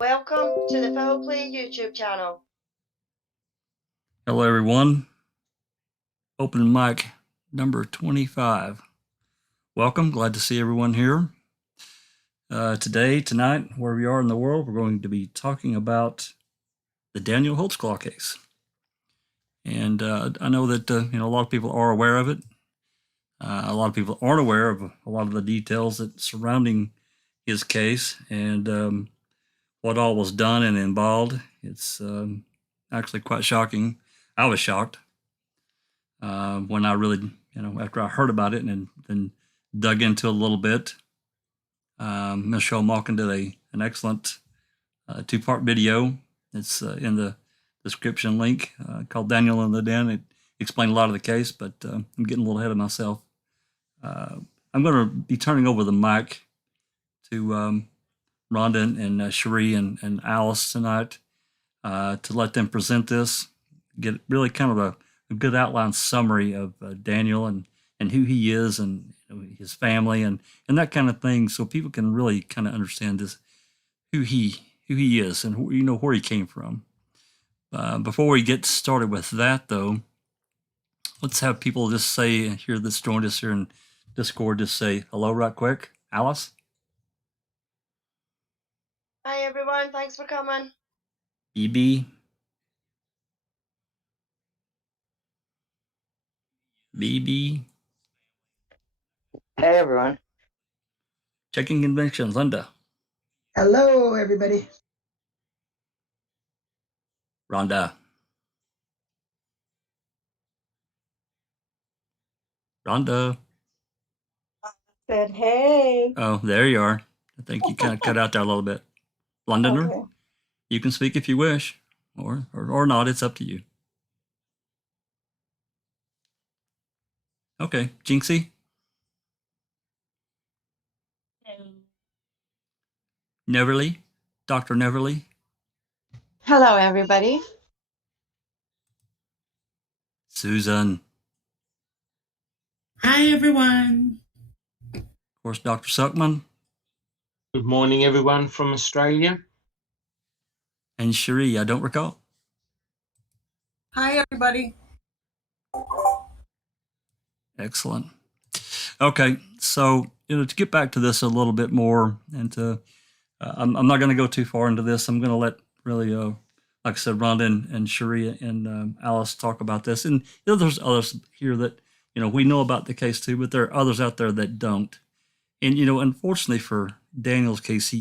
Welcome to the Foul Play YouTube channel. Hello everyone, open mic number 25. Welcome, glad to see everyone here. Tonight, wherever we are in the world, we're going to be talking about the Daniel Holtzclaw case. And I know that a lot of people are aware of it. A lot of people aren't aware of a lot of the details that surrounding his case and what all was done and involved. It's actually quite shocking. I was shocked when I really, after I heard about it and then dug into it a little bit. Michelle Malkin did an excellent two-part video. It's in the description link called Daniel in the Den. It explained a lot of the case, but I'm getting a little ahead of myself. I'm going to be turning over the mic to Rhonda and Charee and Alice tonight to let them present this, get really kind of a good outline summary of Daniel and who he is and his family and that kind of thing, so people can really kind of understand this, who he is and where he came from. Before we get started with that, though, let's have people just say here that's joined us here in Discord, just say hello right quick. Alice? Hi everyone, thanks for coming. BB? BB? Hey everyone. Checking convictions, Linda. Hello everybody. Rhonda. Rhonda. Said hey. Oh, there you are. I think you kind of cut out there a little bit. Londoner, Okay. You can speak if you wish, or not. It's up to you. Okay, Jinxie. Neverly, Dr. Neverly. Hello, everybody. Susan. Hi, everyone. Of course, Dr. Suckman. Good morning, everyone from Australia. And Cherie, I don't recall. Hi, everybody. Excellent. Okay, so to get back to this a little bit more, and to I'm not going to go too far into this. I'm going to let really, like I said, Rhonda and Cherie and Alice talk about this. And there's others here that we know about the case too, but there are others out there that don't. And unfortunately for Daniel's case,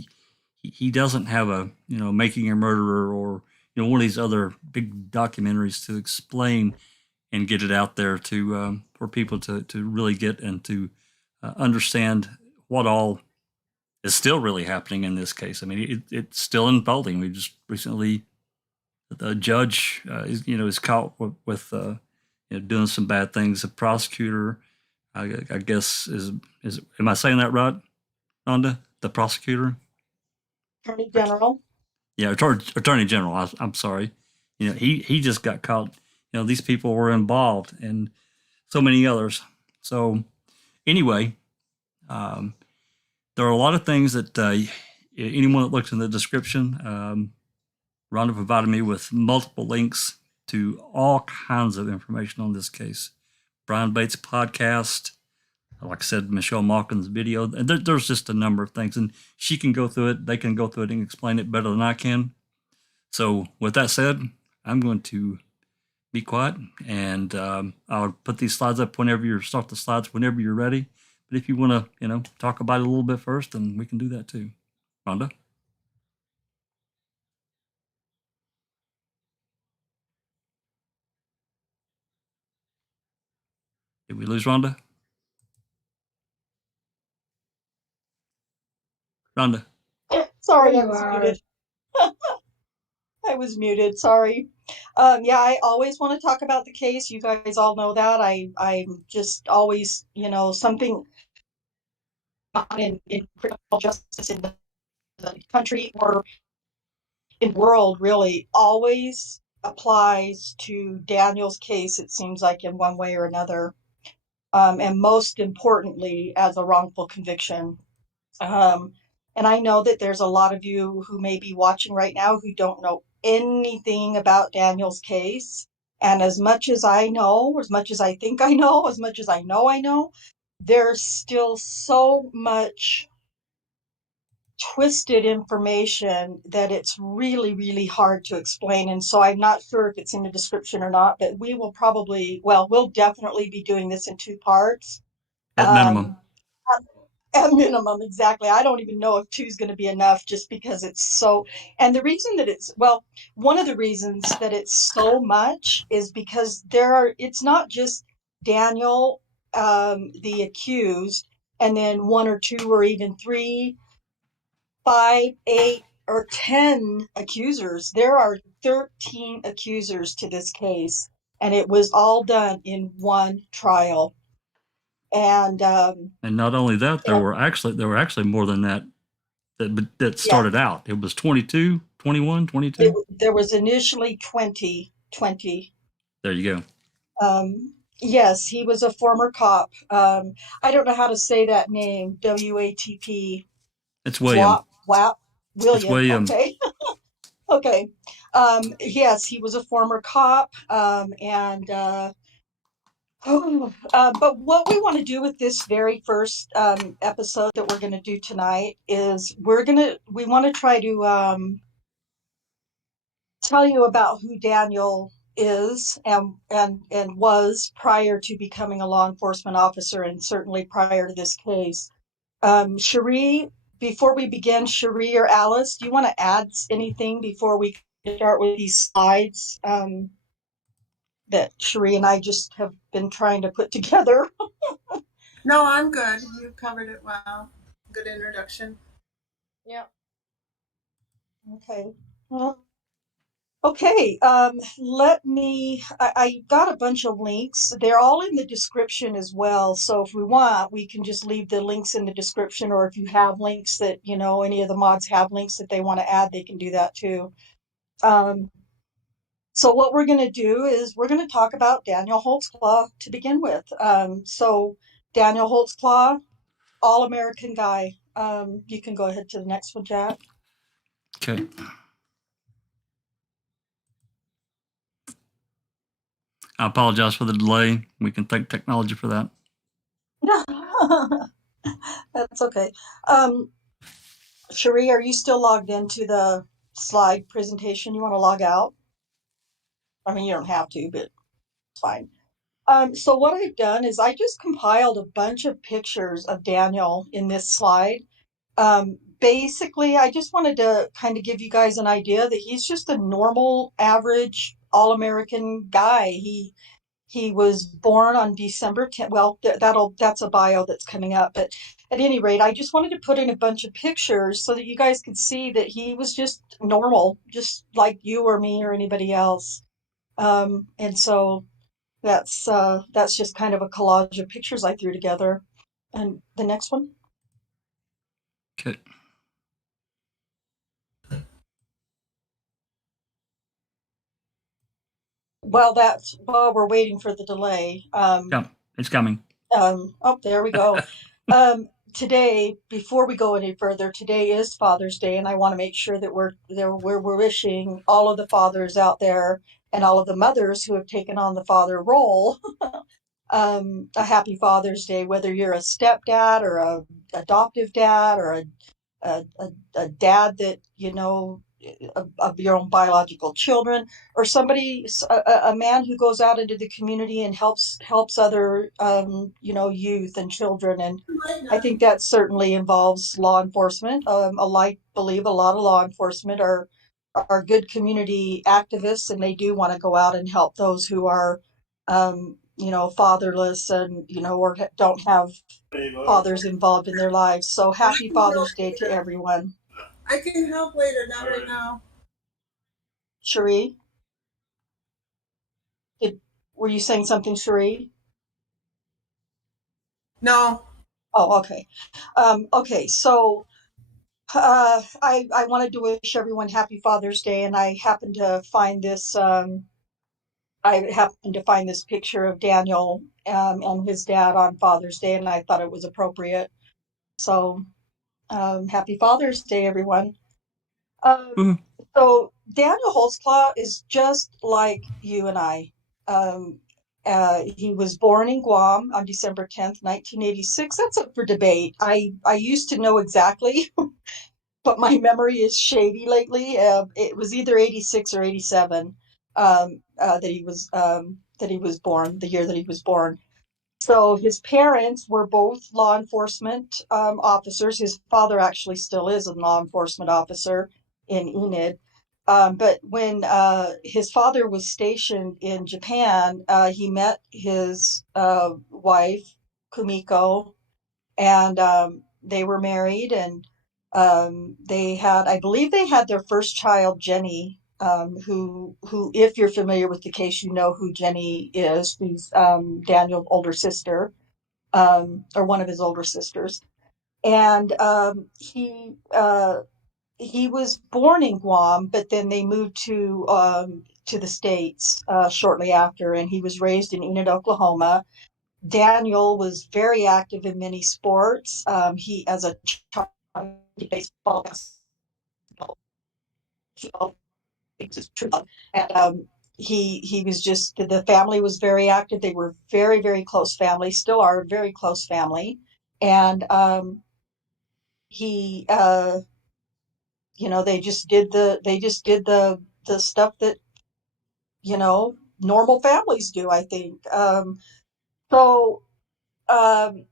he doesn't have a Making a Murderer or one of these other big documentaries to explain and get it out there to for people to really get and to understand what all is still really happening in this case. I mean, it's still unfolding. We just recently, the judge is caught with doing some bad things. The prosecutor, I guess, is am I saying that right, Rhonda? The prosecutor? Attorney General. Yeah, Attorney General. I'm sorry. He just got caught. These people were involved, and so many others. So anyway, there are a lot of things that anyone that looks in the description, Rhonda provided me with multiple links to all kinds of information on this case. Brian Bates' podcast, like I said, Michelle Malkin's video. And there's just a number of things, and she can go through it. They can go through it and explain it better than I can. So with that said, I'm going to be quiet, and I'll put these slides up whenever you start the slides, whenever you're ready. But if you want to, talk about it a little bit first, then we can do that too. Rhonda? Did we lose Rhonda? Rhonda? Sorry, There I you was are. muted. I was muted. Sorry. Yeah, I always want to talk about the case. You guys all know that. I'm just always, something in criminal justice in the country or in world really always applies to Daniel's case, it seems like, in one way or another. And most importantly, as a wrongful conviction. And I know that there's a lot of you who may be watching right now who don't know anything about Daniel's case. And as much as I know, as much as I think I know, as much as I know, there's still so much twisted information that it's really, really hard to explain. And so I'm not sure if it's in the description or not, but we will probably, well, we'll definitely be doing this in 2 parts. At minimum. At minimum, exactly. I don't even know if 2 is going to be enough, just because it's so, and the reason that it's, well, one of the reasons that it's so much is because it's not just Daniel, the accused, and then 1 or 2 or even 3, 5, 8, or 10 accusers. There are 13 accusers to this case, and it was all done in 1 trial. And not only that, there were actually more than that started out. It was 22, 21, 22. There was initially 20. There you go. Yes, he was a former cop. I don't know how to say that name. WATP. It's William. William. It's William. Okay. Okay. Yes, he was a former cop. But what we want to do with this very first episode that we're going to do tonight is we want to try to tell you about who Daniel is and was prior to becoming a law enforcement officer, and certainly prior to this case. Charee, before we begin, Charee or Alice, do you want to add anything before we start with these slides that Charee and I just have been trying to put together? No, I'm good. You covered it well. Good introduction. Yeah. Okay. Well, okay, I got a bunch of links. They're all in the description as well. So if we want, we can just leave the links in the description, or if you have links that, any of the mods have links that they want to add, they can do that too. So what we're going to do is we're going to talk about Daniel Holtzclaw to begin with. So Daniel Holtzclaw, all-American guy. You can go ahead to the next one, Jack. Okay. I apologize for the delay. We can thank technology for that. That's okay. Charee, are you still logged into the slide presentation? You want to log out? I mean, you don't have to, but it's fine. So what I've done is I just compiled a bunch of pictures of Daniel in this slide. Basically, I just wanted to kind of give you guys an idea that he's just a normal, average, all-American guy. He was born on December 10th. Well, that's a bio that's coming up. But at any rate, I just wanted to put in a bunch of pictures so that you guys could see that he was just normal, just like you or me or anybody else. And so that's just kind of a collage of pictures I threw together. And the next one. Okay. While we're waiting for the delay. Yeah, it's coming. Oh, there we go. Today, before we go any further, today is Father's Day, and I want to make sure that we're wishing all of the fathers out there and all of the mothers who have taken on the father role a happy Father's Day, whether you're a stepdad or a adoptive dad or a dad that of your own biological children, or a man who goes out into the community and helps other youth and children. And I think that certainly involves law enforcement. I believe a lot of law enforcement are good community activists, and they do want to go out and help those who are fatherless and or don't have fathers involved in their lives. So happy Father's Day to everyone. I can help later, not right now. Charee? Were you saying something, Charee? No. Oh, okay. Okay, so I wanted to wish everyone happy Father's Day, and I happened to find this picture of Daniel and his dad on Father's Day, and I thought it was appropriate. So Happy Father's Day, everyone. Mhm. So Daniel Holtzclaw is just like you and I. Um, he was born in Guam on December 10th, 1986. That's up for debate. I used to know exactly, but my memory is shady lately. It was either 86 or 87 that he was born, the year that he was born. So his parents were both law enforcement officers. His father actually still is a law enforcement officer in Enid. But when his father was stationed in Japan, he met his wife, Kumiko, and they were married, and I believe they had their first child, Jenny, who, if you're familiar with the case, you know who Jenny is. She's Daniel's older sister, or one of his older sisters. And he was born in Guam, but then they moved to the States shortly after, and he was raised in Enid, Oklahoma. Daniel was very active in many sports. He, as a child, baseball, basketball, and he was just, the family was very active. They were very, very close family, still are a very close family. And he they just did the stuff that normal families do, I think. So um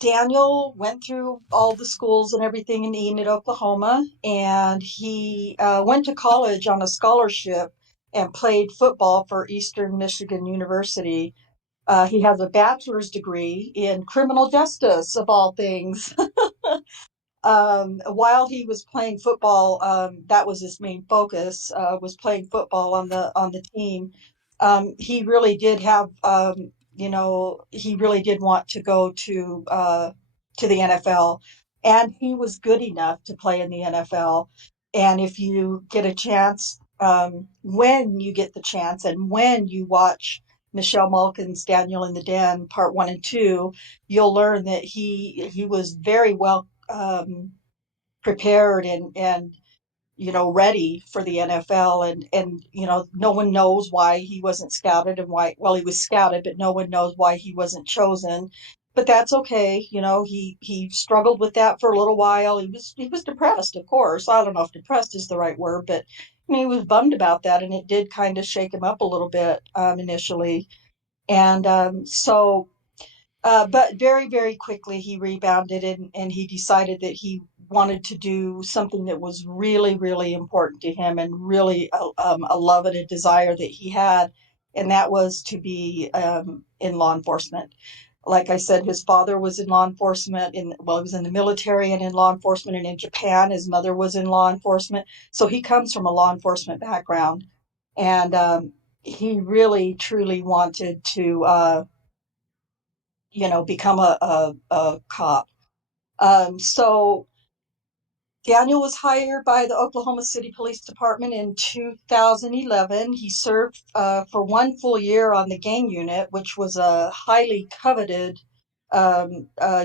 Daniel went through all the schools and everything in Enid, Oklahoma, and he went to college on a scholarship and played football for Eastern Michigan University. He has a bachelor's degree in criminal justice, of all things. While he was playing football, that was his main focus, was playing football on the team. He really did have, he really did want to go to the NFL, and he was good enough to play in the NFL. And if you get a chance, when you get the chance, and when you watch Michelle Malkin's Daniel in the Den Part 1 and 2, you'll learn that he was very well prepared and ready for the NFL, and no one knows why he wasn't scouted, and why, well, he was scouted, but no one knows why he wasn't chosen. But that's okay. He struggled with that for a little while. He was depressed, of course. I don't know if depressed is the right word, but I mean, he was bummed about that, and it did kind of shake him up a little bit initially. And but very, very quickly he rebounded, and he decided that he wanted to do something that was really, really important to him, and really a love and a desire that he had, and that was to be in law enforcement. Like I said, his father was in law enforcement, he was in the military and in law enforcement, and in Japan, his mother was in law enforcement. So he comes from a law enforcement background, and he really, truly wanted to become a cop. So Daniel was hired by the Oklahoma City Police Department in 2011. He served for 1 full year on the gang unit, which was a highly coveted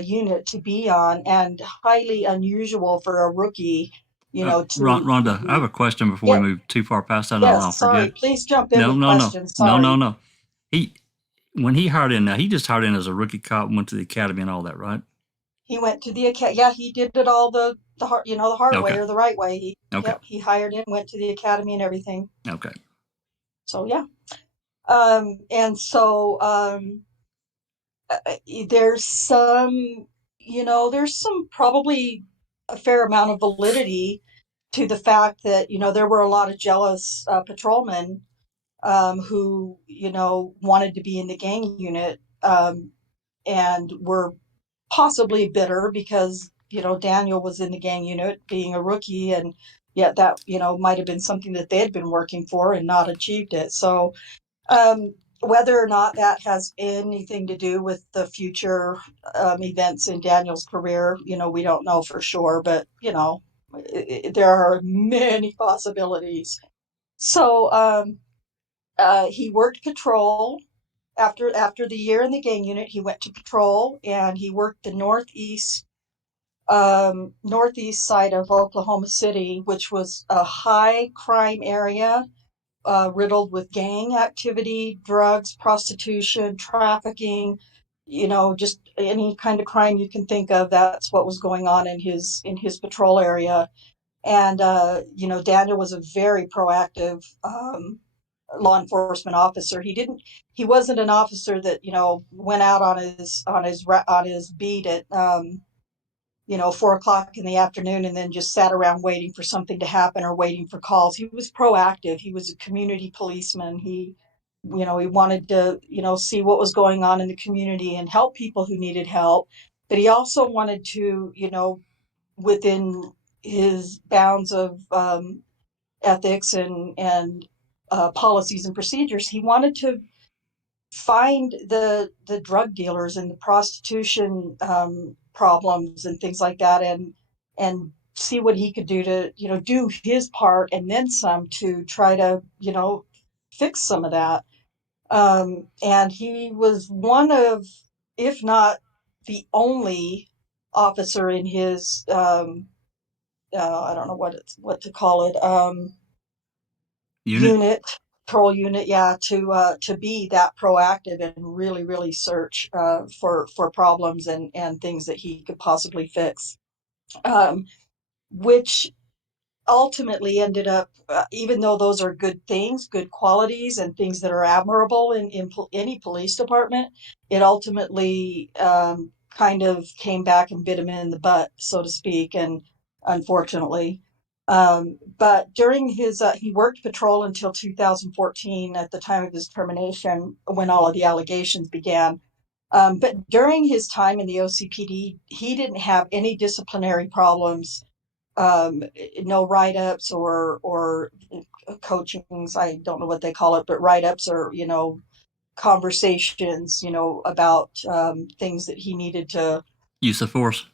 unit to be on, and highly unusual for a rookie, Rhonda, I have a question before we Yeah. move too far past that, and Yes, I'll sorry. forget. Please jump in No, with no, no, questions. no, Sorry. no, no. When he hired in, now he just hired in as a rookie cop, went to the academy and all that, right? He went to the academy. Yeah, he did it all the hard way Okay. or the right way. Okay. He hired in, went to the academy and everything. Okay. So yeah. And so there's some probably a fair amount of validity to the fact that there were a lot of jealous patrolmen who wanted to be in the gang unit, and were possibly bitter because Daniel was in the gang unit being a rookie, and yet that might have been something that they had been working for and not achieved it. So whether or not that has anything to do with the future events in Daniel's career, we don't know for sure, but there are many possibilities. So he worked patrol. After the year in the gang unit, he went to patrol, and he worked the northeast northeast side of Oklahoma City, which was a high crime area, riddled with gang activity, drugs, prostitution, trafficking, just any kind of crime you can think of. That's what was going on in his patrol area. And Daniel was a very proactive law enforcement officer. He wasn't an officer that went out on his beat at 4 o'clock in the afternoon and then just sat around waiting for something to happen or waiting for calls. He was proactive. He was a community policeman. He wanted to see what was going on in the community and help people who needed help, but he also wanted to within his bounds of ethics and policies and procedures, he wanted to find the drug dealers and the prostitution problems and things like that, and see what he could do to do his part and then some to try to fix some of that. And he was one of, if not the only officer in his I don't know what to call it, unit, patrol unit, to be that proactive and really search for problems and things that he could possibly fix, which ultimately ended up, even though those are good things, good qualities, and things that are admirable in any police department, it ultimately kind of came back and bit him in the butt, so to speak, and unfortunately. But during his, he worked patrol until 2014 at the time of his termination when all of the allegations began. But during his time in the OCPD, he didn't have any disciplinary problems, no write-ups or coachings, I don't know what they call it, but write-ups or, conversations, about things that he needed to Use of force.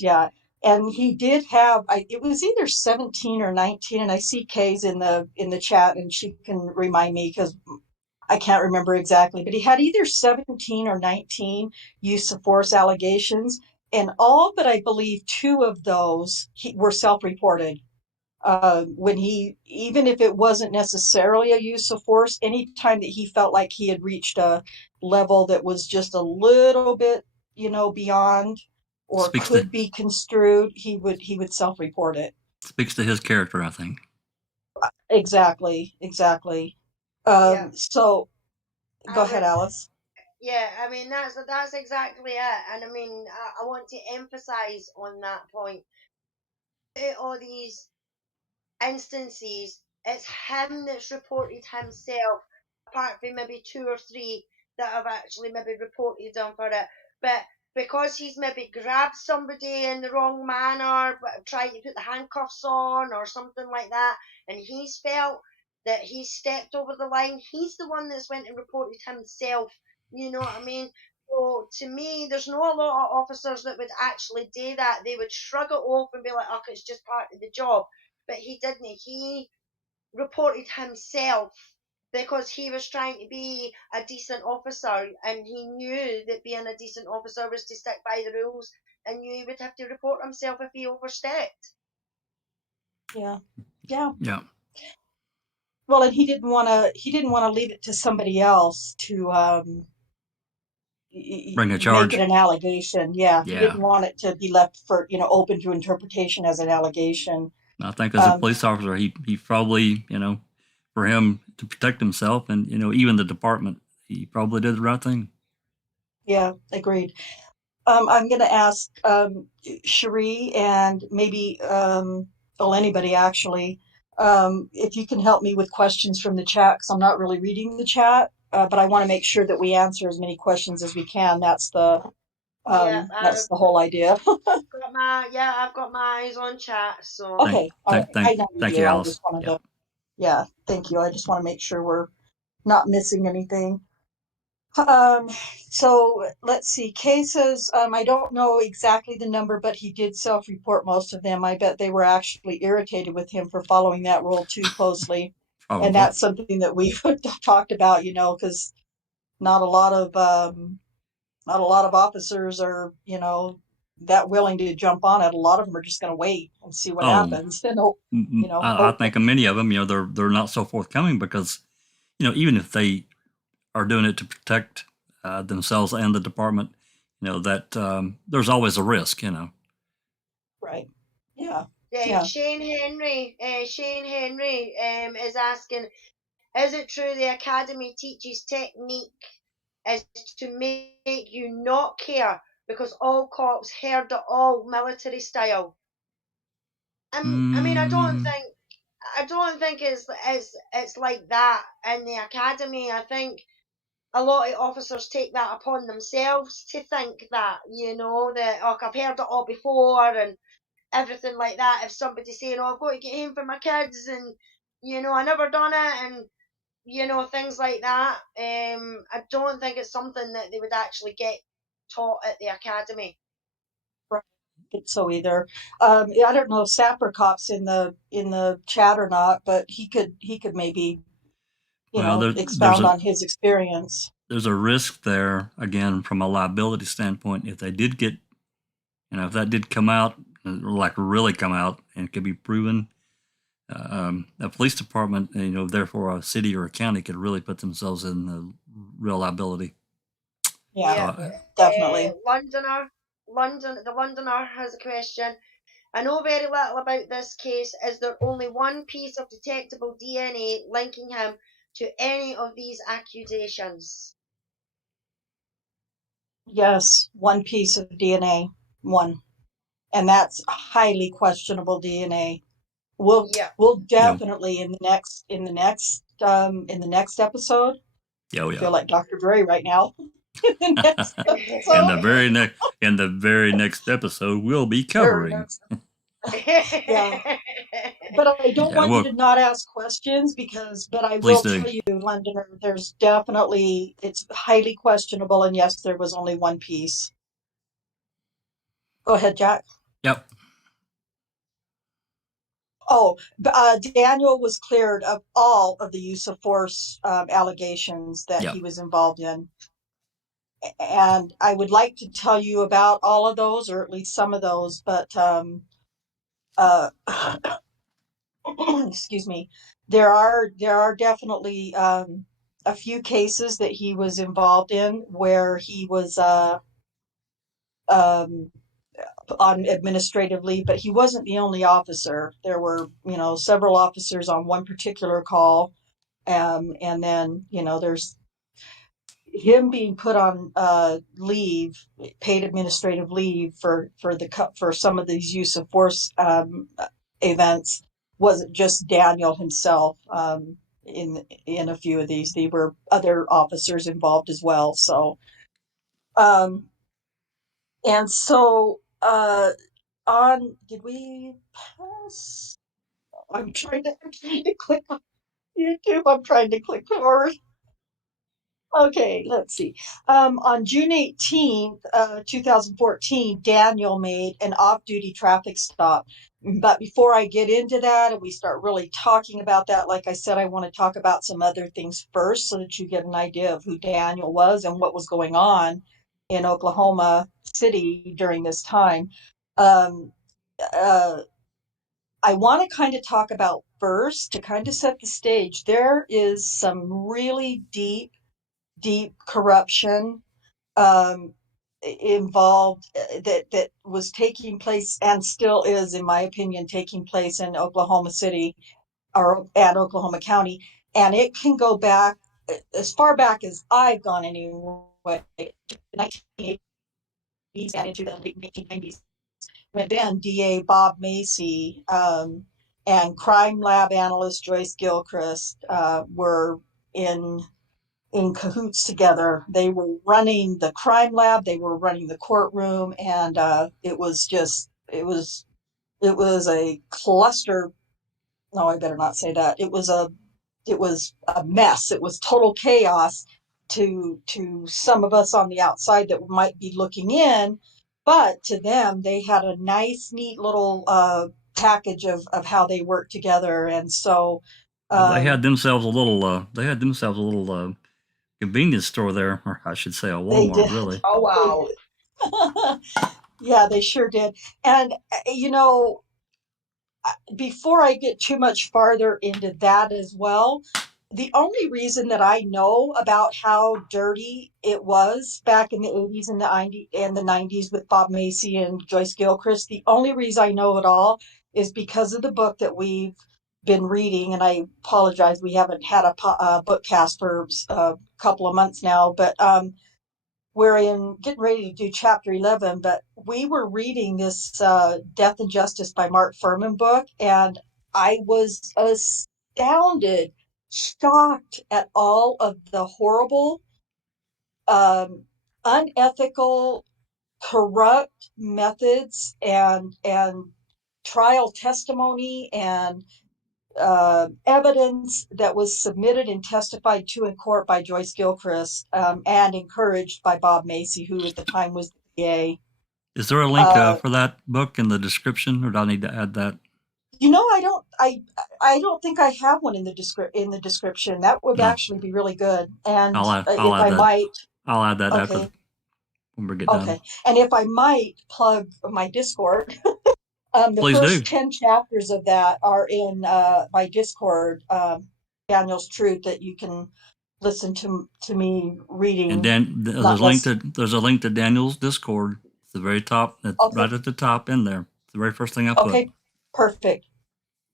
Yeah. And he did have, it was either 17 or 19, and I see Kay's in the chat, and she can remind me because I can't remember exactly, but he had either 17 or 19 use of force allegations, and all but I believe 2 of those were self-reported. When even if it wasn't necessarily a use of force, anytime that he felt like he had reached a level that was just a little bit, beyond or could be construed, he would self-report it. Speaks to his character, I think. Exactly. So go ahead, Alice. Yeah, I mean that's exactly it, and I mean I want to emphasize on that point. All these instances, it's him that's reported himself, apart from maybe 2 or 3 that have actually maybe reported him for it. But because he's maybe grabbed somebody in the wrong manner, trying to put the handcuffs on or something like that, and he's felt that he stepped over the line, he's the one that's went and reported himself. You know what I mean? So to me, there's not a lot of officers that would actually do that. They would shrug it off and be like, "Oh, it's just part of the job." But he didn't. He reported himself because he was trying to be a decent officer, and he knew that being a decent officer was to stick by the rules, and knew he would have to report himself if he overstepped. Yeah. Well, and he didn't want to leave it to somebody else to bring a charge, make it an allegation. He didn't want it to be left for open to interpretation as an allegation. I think as a police officer, he probably, for him to protect himself and, even the department, he probably did the right thing. Yeah, agreed. I'm going to ask Charee and maybe anybody actually, if you can help me with questions from the chat, because I'm not really reading the chat, but I want to make sure that we answer as many questions as we can. That's the whole idea. I've got my eyes on chat. So okay, thank you, Alice. I just wanted to, thank you. I just want to make sure we're not missing anything. So let's see. Kay says, I don't know exactly the number, but he did self-report most of them. I bet they were actually irritated with him for following that rule too closely. Probably. And that's something that we've talked about, because not a lot of officers are, willing to jump on it. A lot of them are just going to wait and see what happens. And I think many of them, they're not so forthcoming because, even if they are doing it to protect themselves and the department, that there's always a risk, Right. Yeah. Shane Henry is asking, is it true the academy teaches technique is to make you not care because all cops heard it all military style? I mean, I don't think it's like that in the academy. I think a lot of officers take that upon themselves to think that, that, I've heard it all before and everything like that. If somebody's saying, I've got to get home for my kids and, I never done it and, things like that. I don't think it's something that they would actually get taught at the academy. Right. I think so either. I don't know if Sapper Cop's in the chat or not, but he could maybe, expound on his experience. There's a risk there, again, from a liability standpoint. If they did get, if that did come out, like really come out and could be proven, a police department, therefore a city or a county could really put themselves in the real liability. Yeah, definitely. The Londoner has a question. I know very little about this case. Is there only one piece of detectable DNA linking him to any of these accusations? Yes, one piece of DNA, one, and that's highly questionable DNA. We'll definitely in the next episode. I feel like Dr. Dre right now. In the very next episode, we'll be covering. Yeah. But I don't want you to not ask questions but I will tell you, Londoner, there's definitely, it's highly questionable, and yes, there was only one piece. Go ahead, Jack. Yep. Oh, Daniel was cleared of all of the use of force allegations that he was involved in. And I would like to tell you about all of those, or at least some of those, but excuse me, there are definitely a few cases that he was involved in where he was on administrative leave, but he wasn't the only officer. There were, several officers on one particular call, and then, there's him being put on leave, paid administrative leave for some of these use of force events. Wasn't just Daniel himself in a few of these. There were other officers involved as well. So, and so did we pass? I'm trying to click on YouTube. I'm trying to click forward. Okay, let's see. On June 18th, 2014, Daniel made an off-duty traffic stop. But before I get into that and we start really talking about that, like I said, I want to talk about some other things first so that you get an idea of who Daniel was and what was going on in Oklahoma City during this time. I want to kind of talk about first, to kind of set the stage, there is some really deep corruption involved that was taking place and still is, in my opinion, taking place in Oklahoma City or at Oklahoma County. And it can go back as far back as I've gone anyway, 1980s and into the late 1990s. When then DA Bob Macy and crime lab analyst Joyce Gilchrist were in cahoots together. They were running the crime lab, they were running the courtroom, and it was a cluster. No, I better not say that. It was a mess. It was total chaos to some of us on the outside that might be looking in, but to them, they had a nice, neat little package of how they worked together, and so they had themselves a little. Convenience store there, or I should say a Walmart, really. Oh, wow. Yeah, they sure did. And, you know, before I get too much farther into that as well, the only reason that I know about how dirty it was back in the 80s and the 90s with Bob Macy and Joyce Gilchrist, the only reason I know it all is because of the book that we've been reading. And I apologize, we haven't had a book cast for a couple of months now, but we're in getting ready to do chapter 11, but we were reading this Death and Justice by Mark Furman book, and I was astounded, shocked at all of the horrible, unethical, corrupt methods and trial testimony and evidence that was submitted and testified to in court by Joyce Gilchrist, and encouraged by Bob Macy, who at the time was the DA. Is there a link for that book in the description, or do I need to add that? You know, I don't think I have one in the description. That would actually be really good. And I'll add if that. I might, I'll add that okay, after when we get done. okay. And if I might plug my Discord, the Please first do. 10 chapters of that are in my Discord, Daniel's Truth, that you can listen to me reading. And then there's a link to Daniel's Discord. It's the very top. It's right at the top in there. It's the very first thing I put. Okay, perfect.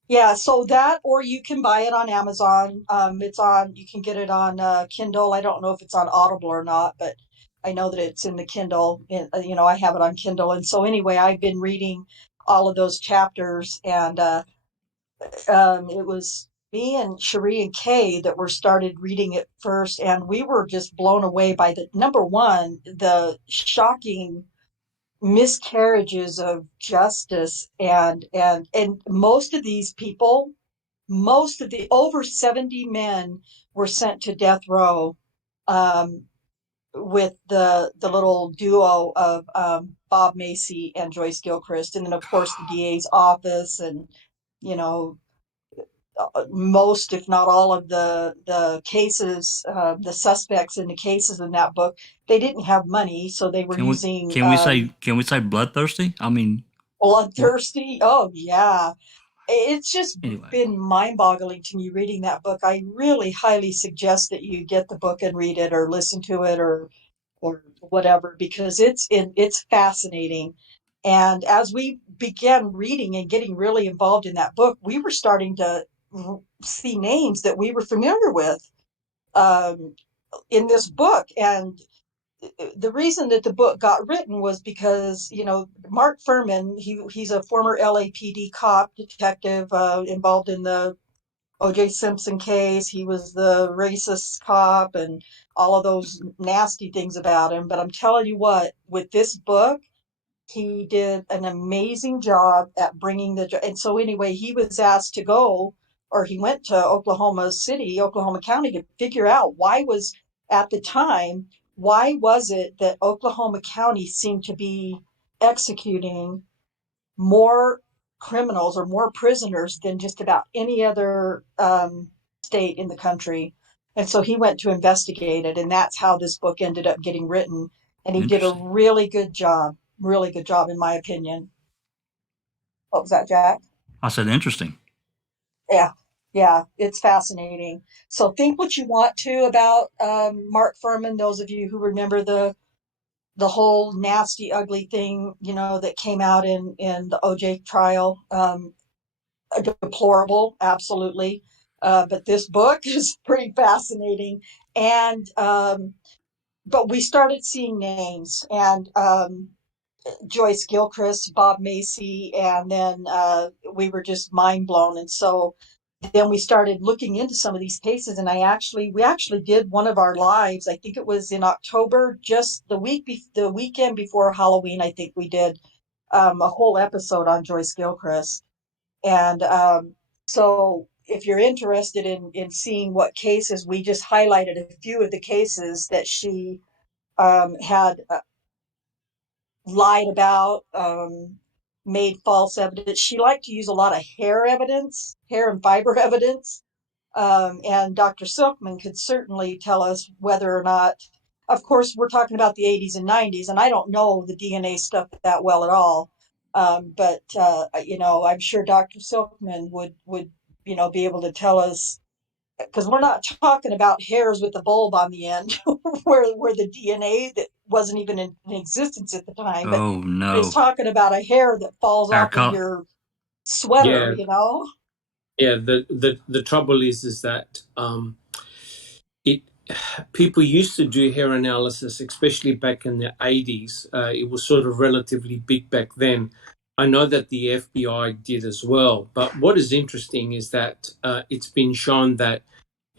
Yeah, so that, or you can buy it on Amazon. You can get it on Kindle. I don't know if it's on Audible or not, but I know that it's in the Kindle. You know, I have it on Kindle. And so anyway, I've been reading all of those chapters, and it was me and Charee and Kay that were started reading it first, and we were just blown away by the shocking miscarriages of justice, and most of these people, most of the over 70 men were sent to death row, with the little duo of Bob Macy and Joyce Gilchrist, and then of course the DA's office, and you know, most, if not all, of the cases, the suspects in the cases in that book, they didn't have money, so they were using. Can we say bloodthirsty? I mean, bloodthirsty. Oh yeah, it's just been mind-boggling to me reading that book. I really highly suggest that you get the book and read it, or listen to it, or whatever, because it's fascinating. And as we began reading and getting really involved in that book, we were starting to see names that we were familiar with in this book. And the reason that the book got written was because, you know, Mark Furman, he's a former LAPD cop detective, involved in the O.J. Simpson case. He was the racist cop and all of those nasty things about him. But I'm telling you what, with this book, he did an amazing job at bringing and so anyway, he was asked to go, or he went to Oklahoma County, to figure out at the time, why was it that Oklahoma County seemed to be executing more criminals or more prisoners than just about any other state in the country. And so he went to investigate it, and that's how this book ended up getting written. And he did a really good job in my opinion. What was that, Jack? I said interesting. Yeah, it's fascinating. So think what you want to about Mark Furman. Those of you who remember the whole nasty, ugly thing, you know, that came out in the OJ trial, deplorable, absolutely. But this book is pretty fascinating. And but we started seeing names, and Joyce Gilchrist, Bob Macy, and then we were just mind blown. And so then we started looking into some of these cases, and we actually did one of our lives. I think it was in October, just the weekend before Halloween. I think we did a whole episode on Joyce Gilchrist. And so if you're interested in seeing what cases, we just highlighted a few of the cases that she had lied about, made false evidence. She liked to use a lot of hair and fiber evidence. And Dr. Silkman could certainly tell us whether or not of course, we're talking about the 80s and 90s, and I don't know the DNA stuff that well at all. But I'm sure Dr. Silkman would be able to tell us, because we're not talking about hairs with the bulb on the end, where the DNA that wasn't even in existence at the time, but Oh it's no. talking about a hair that falls Hair off of color. your sweater, Yeah, the trouble is that it people used to do hair analysis, especially back in the 80s. It was sort of relatively big back then. I know that the FBI did as well. But what is interesting is that it's been shown that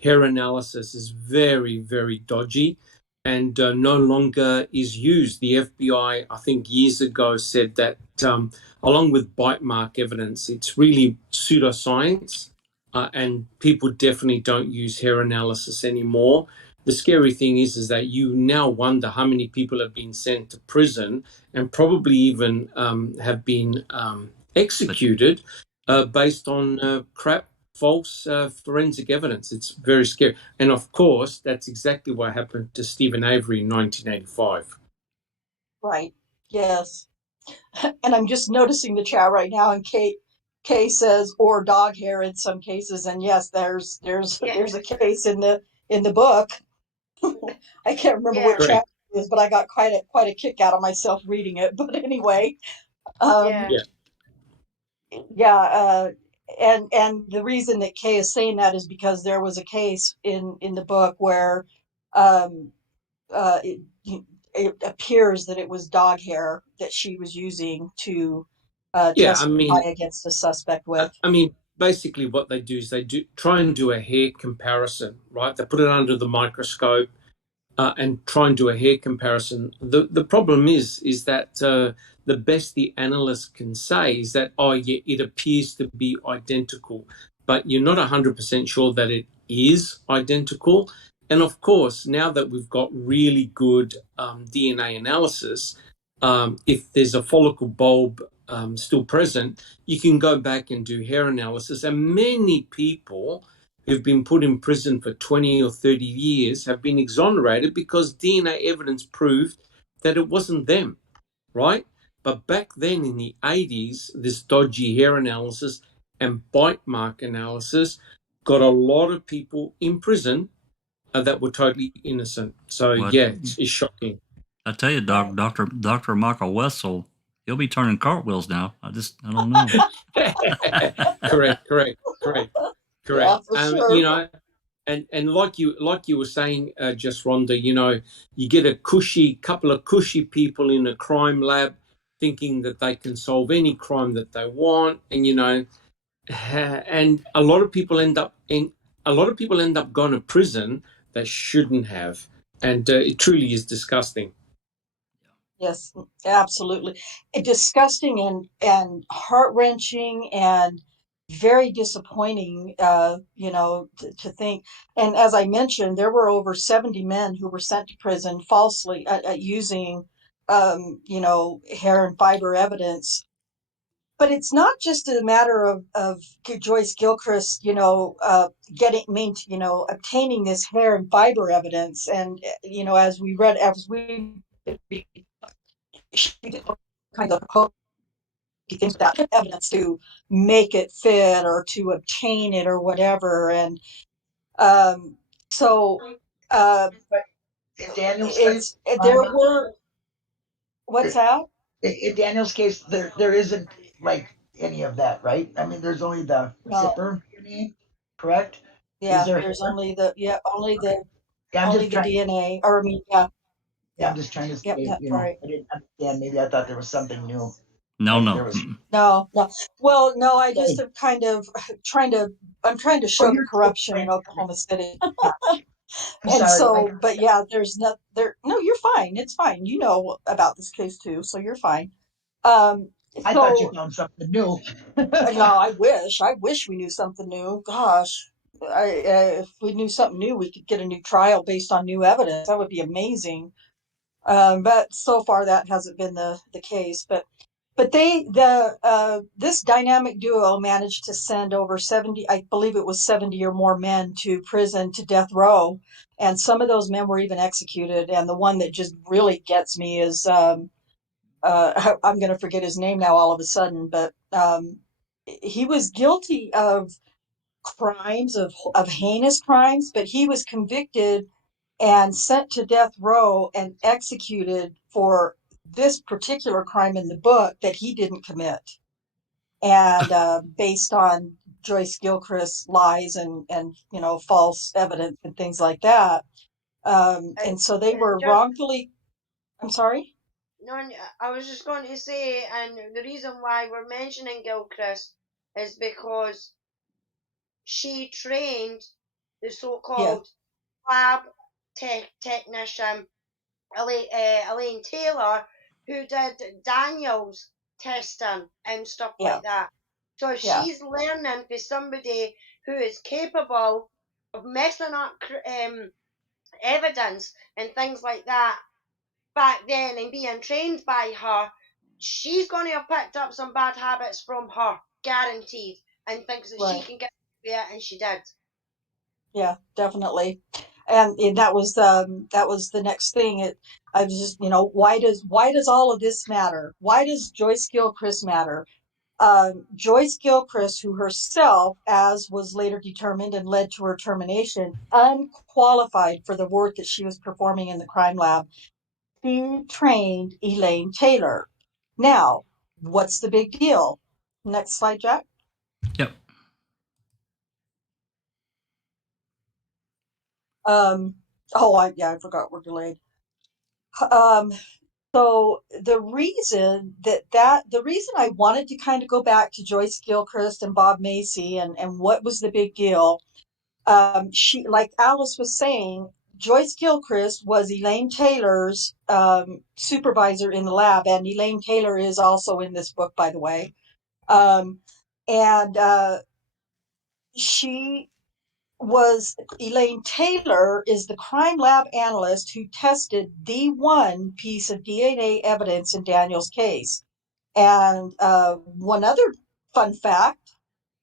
hair analysis is very, very dodgy and no longer is used. The FBI, I think years ago, said that along with bite mark evidence, it's really pseudoscience. And people definitely don't use hair analysis anymore. The scary thing is that you now wonder how many people have been sent to prison and probably even have been executed based on false forensic evidence. It's very scary. And of course, that's exactly what happened to Stephen Avery in 1985. Right. Yes. And I'm just noticing the chat right now, and Kay says, or dog hair in some cases, and yes, there's a case in the book. I can't remember what Correct. chapter it is, but I got quite a kick out of myself reading it. But anyway, and the reason that Kay is saying that is because there was a case in the book where it appears that it was dog hair that she was using to testify against a suspect with. I mean, basically what they do is they try and do a hair comparison, right? They put it under the microscope and try and do a hair comparison. The problem is that the best the analyst can say is that, oh yeah, it appears to be identical, but you're not 100% sure that it is identical. And of course, now that we've got really good DNA analysis, if there's a follicle bulb still present, you can go back and do hair analysis. And many people who've been put in prison for 20 or 30 years have been exonerated because DNA evidence proved that it wasn't them, right? But back then in the 80s, this dodgy hair analysis and bite mark analysis got a lot of people in prison that were totally innocent. So, yeah, it's shocking. I tell you, Dr. Michael Wessel, he'll be turning cartwheels now. I don't know. Correct. Yeah, for sure. And like you were saying, just Rhonda, you get a couple of cushy people in a crime lab thinking that they can solve any crime that they want, and and a lot of people end up going to prison that shouldn't have, and it truly is disgusting. Yes, absolutely. Disgusting and heart-wrenching and very disappointing, to think. And as I mentioned, there were over 70 men who were sent to prison falsely using, hair and fiber evidence. But it's not just a matter of Joyce Gilchrist, obtaining this hair and fiber evidence. And, as we she did kind of things without evidence to make it fit or to obtain it or whatever. And so there were, what's that? In Daniel's case, there isn't like any of that, right? I mean, there's only the zipper, correct? Yeah, there's only the DNA, or I mean, yeah. I'm just trying to say, right. I didn't understand. Maybe I thought there was something new. No. No. Well, no, I just am kind of trying to show the corruption in Oklahoma City. And so, but yeah, there's no, no, you're fine. It's fine. You know about this case too, so you're fine. I thought you found something new. No, I wish we knew something new. Gosh, if we knew something new, we could get a new trial based on new evidence. That would be amazing. But so far that hasn't been the case. But But this dynamic duo managed to send over 70, I believe it was 70 or more men to prison, to death row. And some of those men were even executed. And the one that just really gets me is, I'm going to forget his name now all of a sudden, but he was guilty of crimes, of heinous crimes, but he was convicted and sent to death row and executed for this particular crime in the book that he didn't commit. And based on Joyce Gilchrist's lies and false evidence and things like that. And so they were wrongfully, I'm sorry? No, I was just going to say, and the reason why we're mentioning Gilchrist is because she trained the so-called lab technician Elaine Taylor, who did Daniel's testing and stuff like that. So she's learning for somebody who is capable of messing up evidence and things like that back then and being trained by her. She's going to have picked up some bad habits from her, guaranteed, and thinks that she can get there, and she did. Yeah, definitely. And that was the next thing. I was just, why does all of this matter? Why does Joyce Gilchrist matter? Joyce Gilchrist, who herself, as was later determined and led to her termination, unqualified for the work that she was performing in the crime lab, she trained Elaine Taylor. Now, what's the big deal? Next slide, Jack. Yep. I forgot we're delayed. So the reason I wanted to kind of go back to Joyce Gilchrist and Bob Macy and what was the big deal, she, like Alice was saying, Joyce Gilchrist was Elaine Taylor's supervisor in the lab, and Elaine Taylor is also in this book, by the way. Elaine Taylor is the crime lab analyst who tested the one piece of DNA evidence in Daniel's case. And one other fun fact,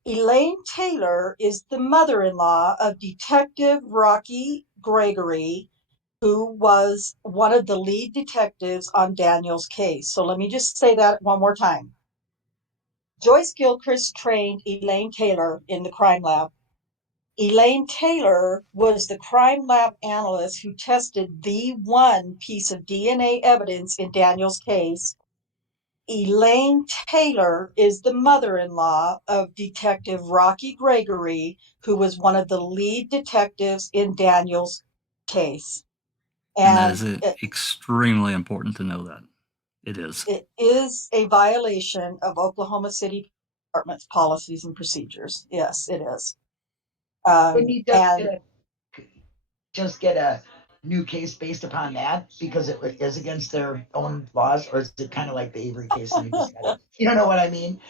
Elaine Taylor is the mother-in-law of Detective Rocky Gregory, who was one of the lead detectives on Daniel's case. So let me just say that one more time. Joyce Gilchrist trained Elaine Taylor in the crime lab. Elaine Taylor was the crime lab analyst who tested the one piece of DNA evidence in Daniel's case. Elaine Taylor is the mother-in-law of Detective Rocky Gregory, who was one of the lead detectives in Daniel's case. And that is extremely important to know that. It is. It is a violation of Oklahoma City Department's policies and procedures. Yes, it is. Wouldn't you just get a new case based upon that because it is against their own laws, or is it kind of like the Avery case? And you don't know what I mean?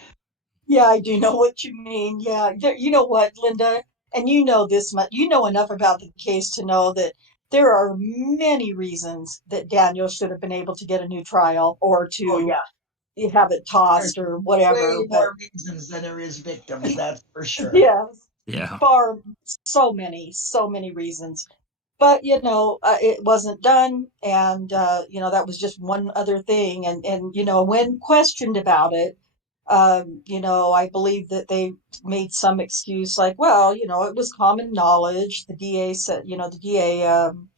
Yeah, I do know what you mean. Yeah, you know what, Linda, and you know this much. You know enough about the case to know that there are many reasons that Daniel should have been able to get a new trial or to have it tossed or whatever. Way more reasons than there is victims, that's for sure. Yes. Yeah. So many reasons. But, it wasn't done. And, that was just one other thing. And when questioned about it, I believe that they made some excuse like, well, it was common knowledge. The DA said,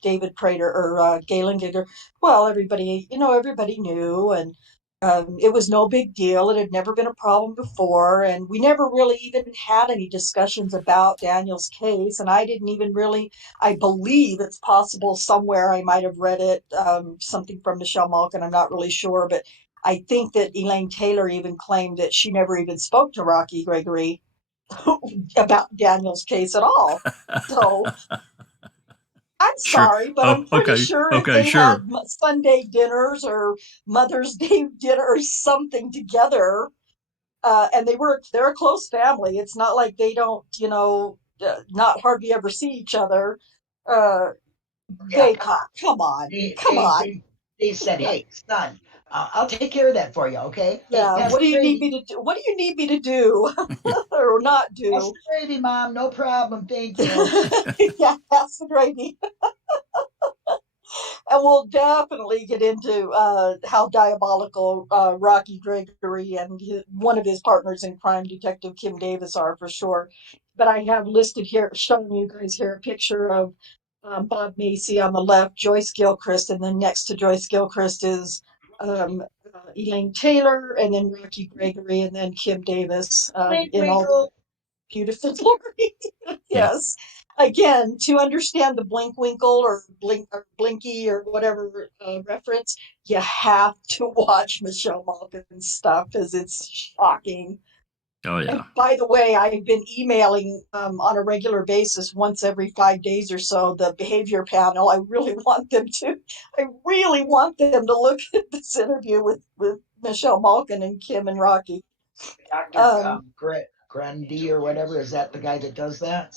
David Prater or Galen Giger, well, everybody knew, and it was no big deal. It had never been a problem before. And we never really even had any discussions about Daniel's case. And I didn't even really, I believe it's possible somewhere I might have read it, something from Michelle Malkin, I'm not really sure, but I think that Elaine Taylor even claimed that she never even spoke to Rocky Gregory about Daniel's case at all. So I'm sorry, but I'm pretty sure if they had Sunday dinners or Mother's Day dinner or something together, and they're a close family. It's not like they don't, not hardly ever see each other. Come on. they said, "Hey, son, I'll take care of that for you, okay? Hey, Yeah. pass What do the you need gravy. me to do? What do you need me to do or not Pass do? the gravy, Mom. No problem. Thank you." Yeah, that's the gravy. And we'll definitely get into how diabolical Rocky Gregory and one of his partners in crime, Detective Kim Davis, are for sure. But I have listed here, showing you guys here a picture of Bob Macy on the left, Joyce Gilchrist, and then next to Joyce Gilchrist is Elaine Taylor, and then Rocky Gregory, and then Kim Davis Wink, in all winkle. beautiful glory. Yeah. Yes. Again, to understand the blink winkle or blink or blinky or whatever reference, you have to watch Michelle Malkin's stuff because it's shocking. Oh And yeah. by the way, I've been emailing on a regular basis once every 5 days or so the behavior panel. I really want them to look at this interview with Michelle Malkin and Kim and Rocky. Dr. Grundy or whatever, is that the guy that does that?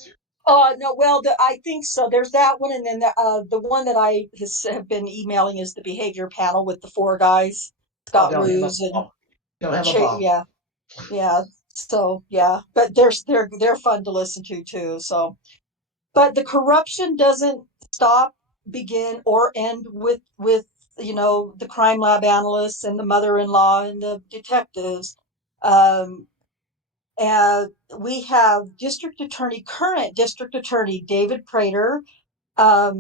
No, well, I think so. There's that one, and then the one that I have been emailing is the behavior panel with the four guys, Scott They'll have a Ruse and ball. They'll have a ball. Yeah, yeah. So yeah, but they're fun to listen to too. So, but the corruption doesn't stop, begin, or end with the crime lab analysts and the mother-in-law and the detectives. Um, and we have current district attorney David Prater.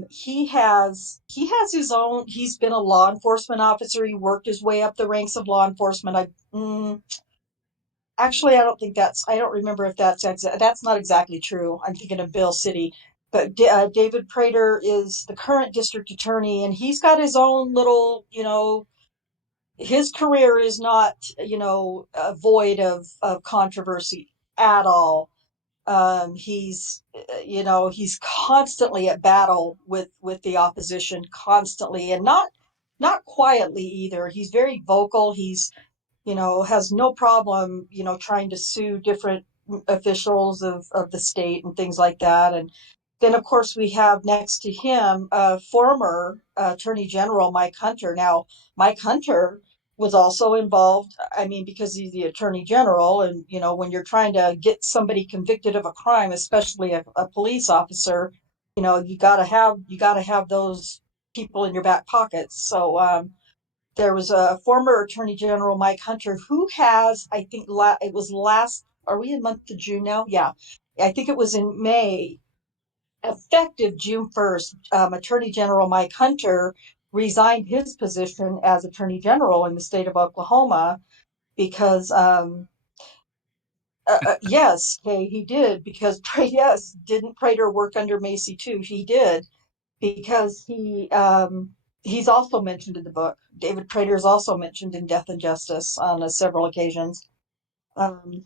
He has his own. He's been a law enforcement officer. He worked his way up the ranks of law enforcement. Actually, I don't think that's. I don't remember if that's not exactly true. I'm thinking of Bill City, but David Prater is the current district attorney, and he's got his own little. His career is not void of controversy at all. He's constantly at battle with the opposition, constantly, and not quietly either. He's very vocal. He's has no problem trying to sue different officials of the state and things like that. And then of course we have next to him former Attorney General Mike Hunter. Now Mike Hunter was also involved. I mean, because he's the Attorney General, and when you're trying to get somebody convicted of a crime, especially a police officer, you got to have those people in your back pockets. So there was a former Attorney General Mike Hunter who has, I think, it was last. Are we in month of June now? Yeah, I think it was in May. Effective June 1st, Attorney General Mike Hunter resigned his position as Attorney General in the state of Oklahoma because, yes, okay, he did because, yes, didn't Prater work under Macy too? He did because he's also mentioned in the book. David Prater is also mentioned in Death and Justice on several occasions.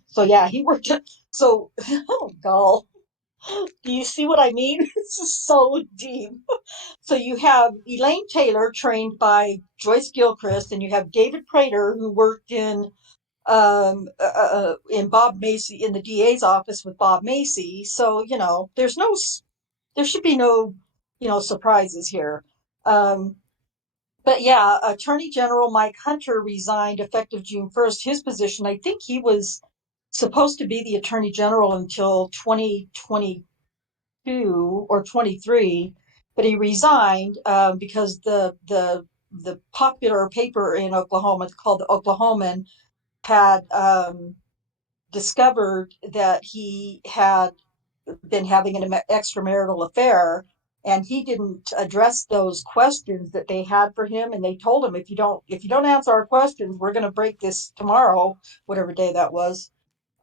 So yeah, he worked. So, oh, gall. Do you see what I mean? This is so deep. So you have Elaine Taylor, trained by Joyce Gilchrist, and you have David Prater, who worked in Bob Macy in the DA's office with Bob Macy. So there should be no surprises here. But yeah, Attorney General Mike Hunter resigned effective June 1st. His position, I think he was supposed to be the Attorney General until 2022 or 23, but he resigned because the popular paper in Oklahoma called the Oklahoman had discovered that he had been having an extramarital affair, and he didn't address those questions that they had for him. And they told him, if you don't answer our questions, we're going to break this tomorrow, whatever day that was.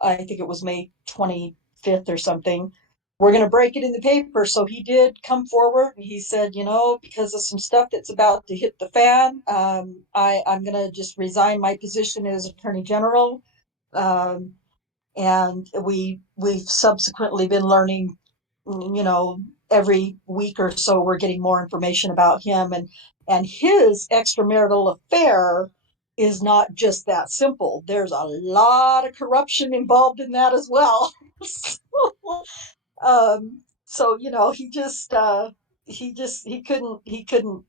I think it was May 25th or something. We're going to break it in the paper. So he did come forward, and he said, because of some stuff that's about to hit the fan, I'm going to just resign my position as Attorney General. And we've subsequently been learning, every week or so we're getting more information about him, and his extramarital affair is not just that simple. There's a lot of corruption involved in that as well. So he just he couldn't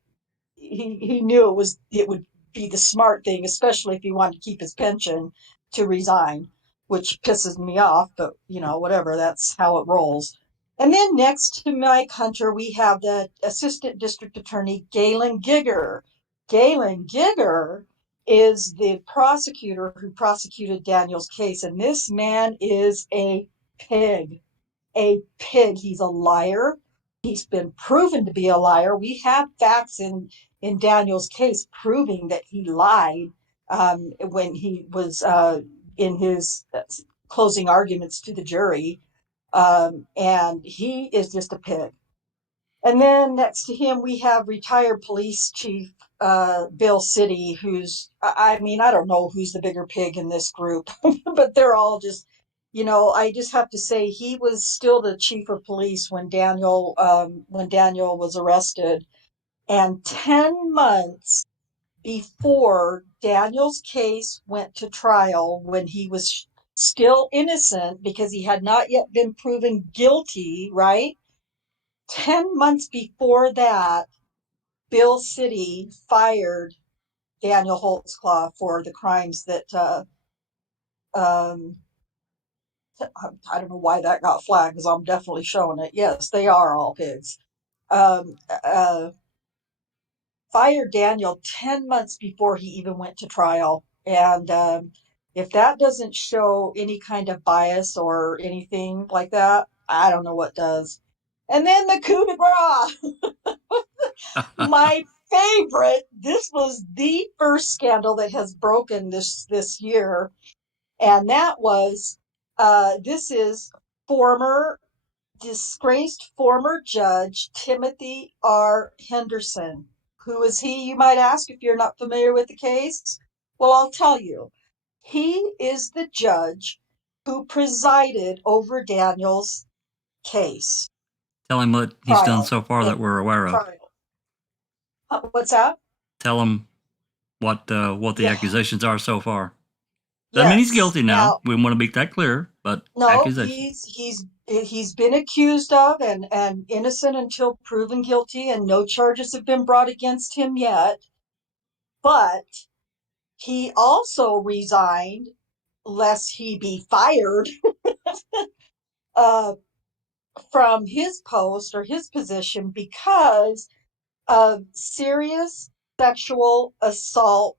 he knew it would be the smart thing, especially if he wanted to keep his pension, to resign, which pisses me off, but whatever, that's how it rolls. And then next to Mike Hunter, we have the Assistant District Attorney, Galen Gigger. Galen Gigger is the prosecutor who prosecuted Daniel's case, and this man is a pig. A pig. He's a liar. He's been proven to be a liar. We have facts in Daniel's case proving that he lied when he was in his closing arguments to the jury. And he is just a pig. And then next to him, we have retired police chief Bill City, I don't know who's the bigger pig in this group, but they're all just, I just have to say he was still the chief of police when Daniel was arrested. And 10 months before Daniel's case went to trial, when he was still innocent because he had not yet been proven guilty, right? 10 months before that, Bill City fired Daniel Holtzclaw for the crimes that I don't know why that got flagged, because I'm definitely showing it. Yes, they are all pigs. Fired Daniel 10 months before he even went to trial. And if that doesn't show any kind of bias or anything like that, I don't know what does. And then the coup de grace. My favorite. This was the first scandal that has broken this year. And that was, this is disgraced former judge Timothy R. Henderson. Who is he, you might ask, if you're not familiar with the case? Well, I'll tell you. He is the judge who presided over Daniel's case. Tell him what he's done so far that we're aware of. What's that? Tell him what the accusations are so far. Yes. I mean, he's guilty now. We want to make that clear, but no, accusations. He's been accused of and innocent until proven guilty, and no charges have been brought against him yet. But he also resigned, lest he be fired, from his post or his position because of serious sexual assault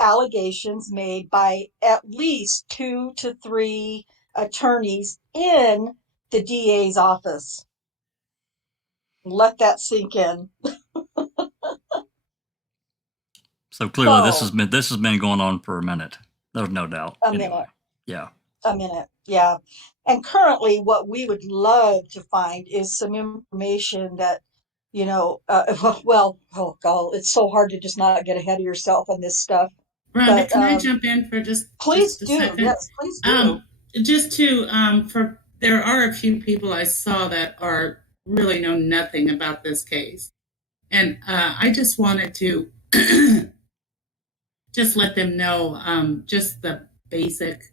allegations made by at least 2 to 3 attorneys in the DA's office. Let that sink in. So clearly, this has been going on for a minute. There's no doubt. A minute. Yeah. A minute. Yeah. And currently, what we would love to find is some information that, oh God, it's so hard to just not get ahead of yourself on this stuff. Rhonda, can I jump in for just a second? Yes, please do. Just to, there are a few people I saw that really know nothing about this case. And I just wanted to just let them know just the basic,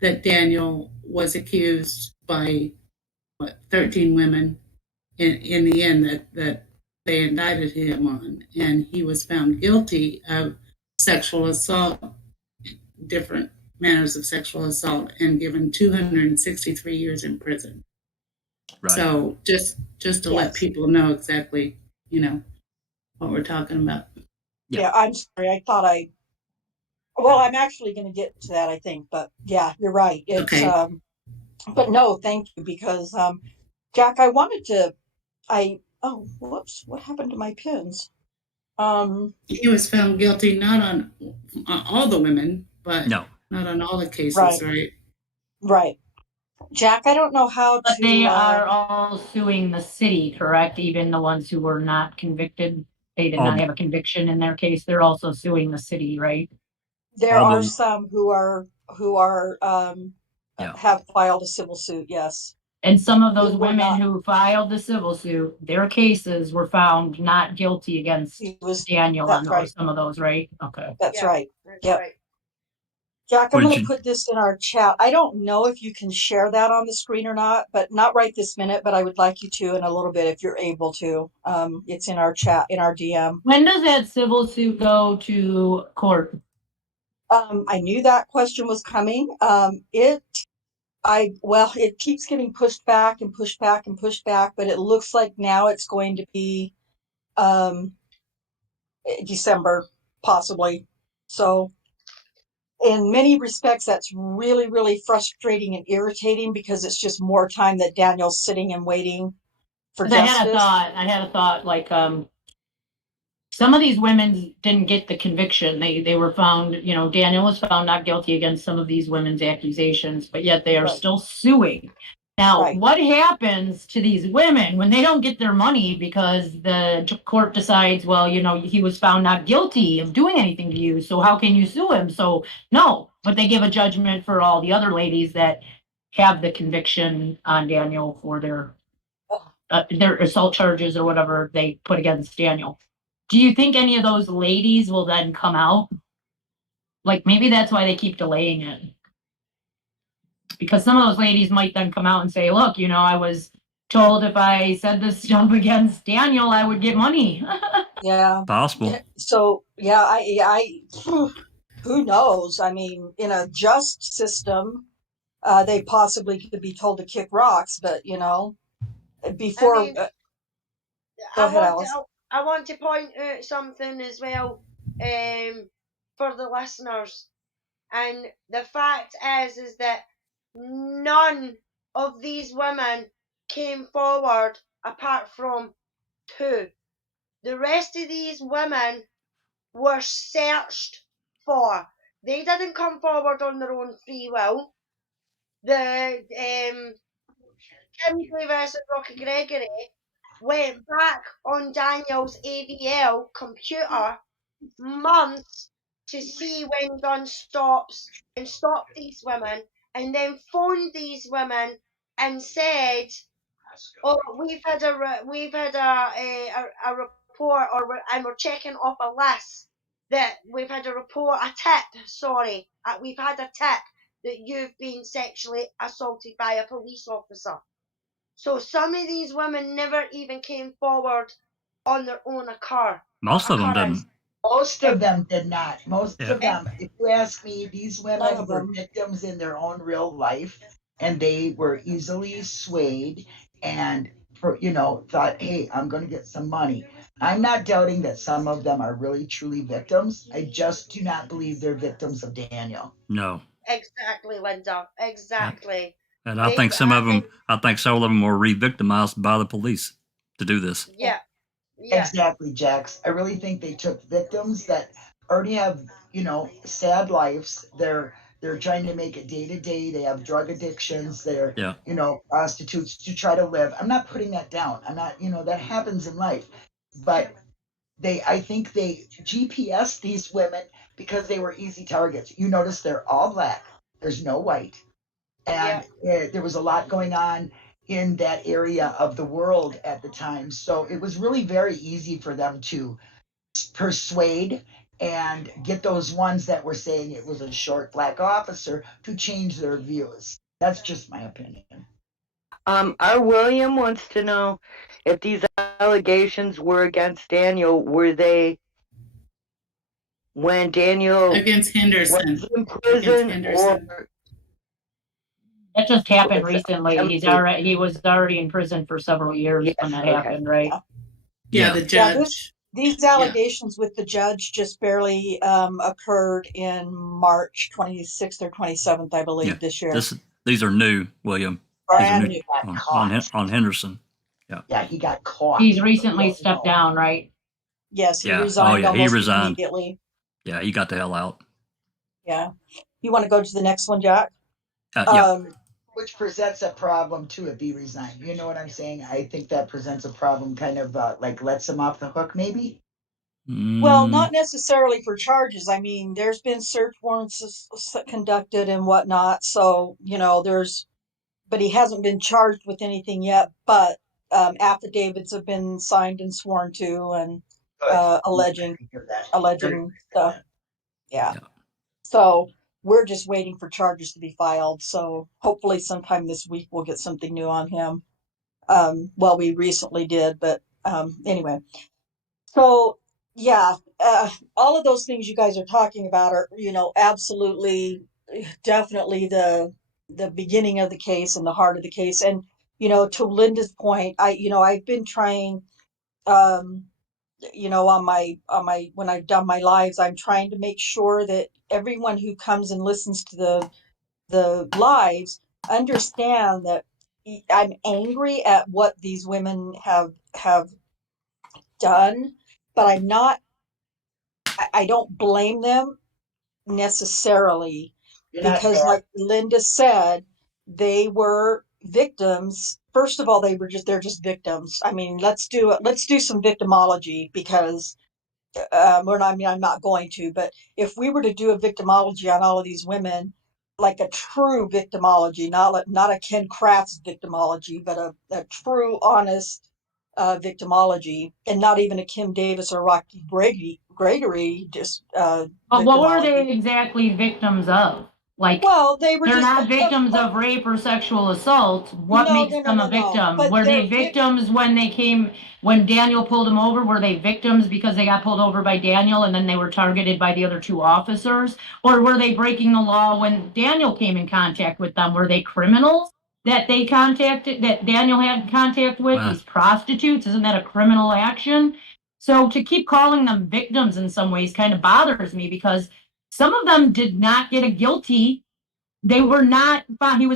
that Daniel was accused by 13 women in the end that they indicted him on. And he was found guilty of sexual assault, different manners of sexual assault, and given 263 years in prison. Right. So just to let people know exactly, what we're talking about. Yeah, I'm sorry. I thought I'm actually going to get to that, I think, but yeah, you're right. It's, okay. But no, thank you, because, Jack, I wanted to, whoops, what happened to my pins? He was found guilty not on all the women, but not on all the cases, right? Right. Jack, I don't know how but they are all suing the city, correct? Even the ones who were not convicted, they did not have a conviction in their case. They're also suing the city, right? There are some who have filed a civil suit, yes. And some of those women who filed the civil suit, their cases were found not guilty against Daniel on some of those, right? Okay. That's right. That's yep. right. Jack, What I'm did going to you? put this in our chat. I don't know if you can share that on the screen or not, but not right this minute, but I would like you to in a little bit if you're able to. It's in our chat, in our DM. When does that civil suit go to court? I knew that question was coming. It keeps getting pushed back and pushed back and pushed back, but it looks like now it's going to be December, possibly. So in many respects, that's really, really frustrating and irritating because it's just more time that Daniel's sitting and waiting for 'Cause justice. I had a thought, like, some of these women didn't get the conviction. They were found, Daniel was found not guilty against some of these women's accusations, but yet they are Right. still suing. Now, Right. what happens to these women when they don't get their money because the court decides, well, he was found not guilty of doing anything to you, so how can you sue him? So, no, but they give a judgment for all the other ladies that have the conviction on Daniel for their assault charges or whatever they put against Daniel. Do you think any of those ladies will then come out? Like, maybe that's why they keep delaying it. Because some of those ladies might then come out and say, look, I was told if I said this stuff against Daniel, I would get money. Yeah. Possible. So, yeah, I who knows? I mean, in a just system, they possibly could be told to kick rocks, but, before, I mean, go ahead, Alice. I want to point out something as well, for the listeners, and the fact is that none of these women came forward apart from 2. The rest of these women were searched for. They didn't come forward on their own free will. The Kim Davis and Rocky Gregory went back on Daniel's AVL computer months to see when gun stops and stop these women, and then phoned these women and said, "Oh, we've had a report, and we're checking off a list that we've had a report, a tip. Sorry, we've had a tip that you've been sexually assaulted by a police officer." So some of these women never even came forward on their own accord. Most of them didn't. Most of them did not. Most Yeah. of them, if you ask me, these None women of were them. victims in their own real life, and they were easily swayed and thought, hey, I'm going to get some money. I'm not doubting that some of them are really truly victims. I just do not believe they're victims of Daniel. No. Exactly, Linda. Exactly. And I think some of them were re-victimized by the police to do this. Yeah. Yeah. Exactly, Jax. I really think they took victims that already have, sad lives. They're trying to make it day to day. They have drug addictions. They're, prostitutes to try to live. I'm not putting that down. I'm not, that happens in life. But I think they GPS these women because they were easy targets. You notice they're all black. There's no white. And there was a lot going on in that area of the world at the time. So it was really very easy for them to persuade and get those ones that were saying it was a short black officer to change their views. That's just my opinion. Our William wants to know if these allegations were against Daniel, were they when Daniel against Henderson was in prison, or That just happened recently. He was already in prison for several years when that happened, right? Yeah, the judge. These allegations with the judge just barely occurred in March 26th or 27th, I believe, this year. These are new, William. Brand These are new on Henderson. Yeah. Yeah, he got caught. He's recently stepped down, right? Yes, he resigned almost immediately. Yeah, he got the hell out. Yeah. You want to go to the next one, Jack? Which presents a problem too if he resigned. You know what I'm saying? I think that presents a problem, kind of like lets him off the hook, maybe. Well, not necessarily for charges. I mean, there's been search warrants conducted and whatnot. So, but he hasn't been charged with anything yet. But affidavits have been signed and sworn to, and alleging stuff. Yeah. So we're just waiting for charges to be filed. So hopefully sometime this week we'll get something new on him. Well, we recently did, but anyway. So yeah, all of those things you guys are talking about are, absolutely, definitely the beginning of the case and the heart of the case. And to Linda's point, I've been trying, on my when I've done my lives, I'm trying to make sure that everyone who comes and listens to the lives understand that I'm angry at what these women have done, but I'm not. I don't blame them necessarily, because, like Linda said, they were victims. First of all, they're just victims. I mean, let's do some victimology, because I'm not going to, but if we were to do a victimology on all of these women, like a true victimology, not a Ken Crafts victimology, but a true, honest victimology, and not even a Kim Davis or Rocky Gregory just But what were they exactly victims of? Like, well, they're not victims of rape or sexual assault. What makes them a victim? Were they victims when Daniel pulled them over? Were they victims because they got pulled over by Daniel and then they were targeted by the other two officers? Or were they breaking the law when Daniel came in contact with them? Were they criminals that Daniel had contact with? These prostitutes? Isn't that a criminal action? So to keep calling them victims in some ways kind of bothers me, because some of them did not get a guilty. He was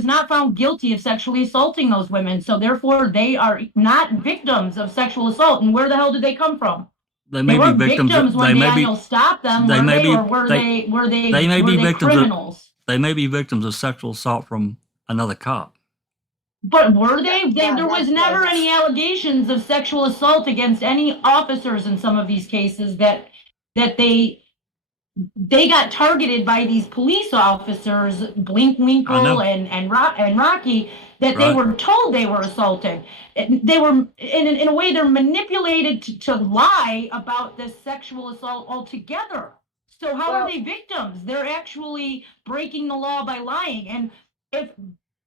not found guilty of sexually assaulting those women. So therefore they are not victims of sexual assault. And where the hell did they come from? They may be victims when Daniel stopped them. Were they criminals? They may be victims of sexual assault from another cop. But were they? There was never any allegations of sexual assault against any officers in some of these cases that they got targeted by these police officers, Winkle and Rocky, that they were told they were assaulted. They were, in a way, they're manipulated to lie about this sexual assault altogether. So how are they victims? They're actually breaking the law by lying. And if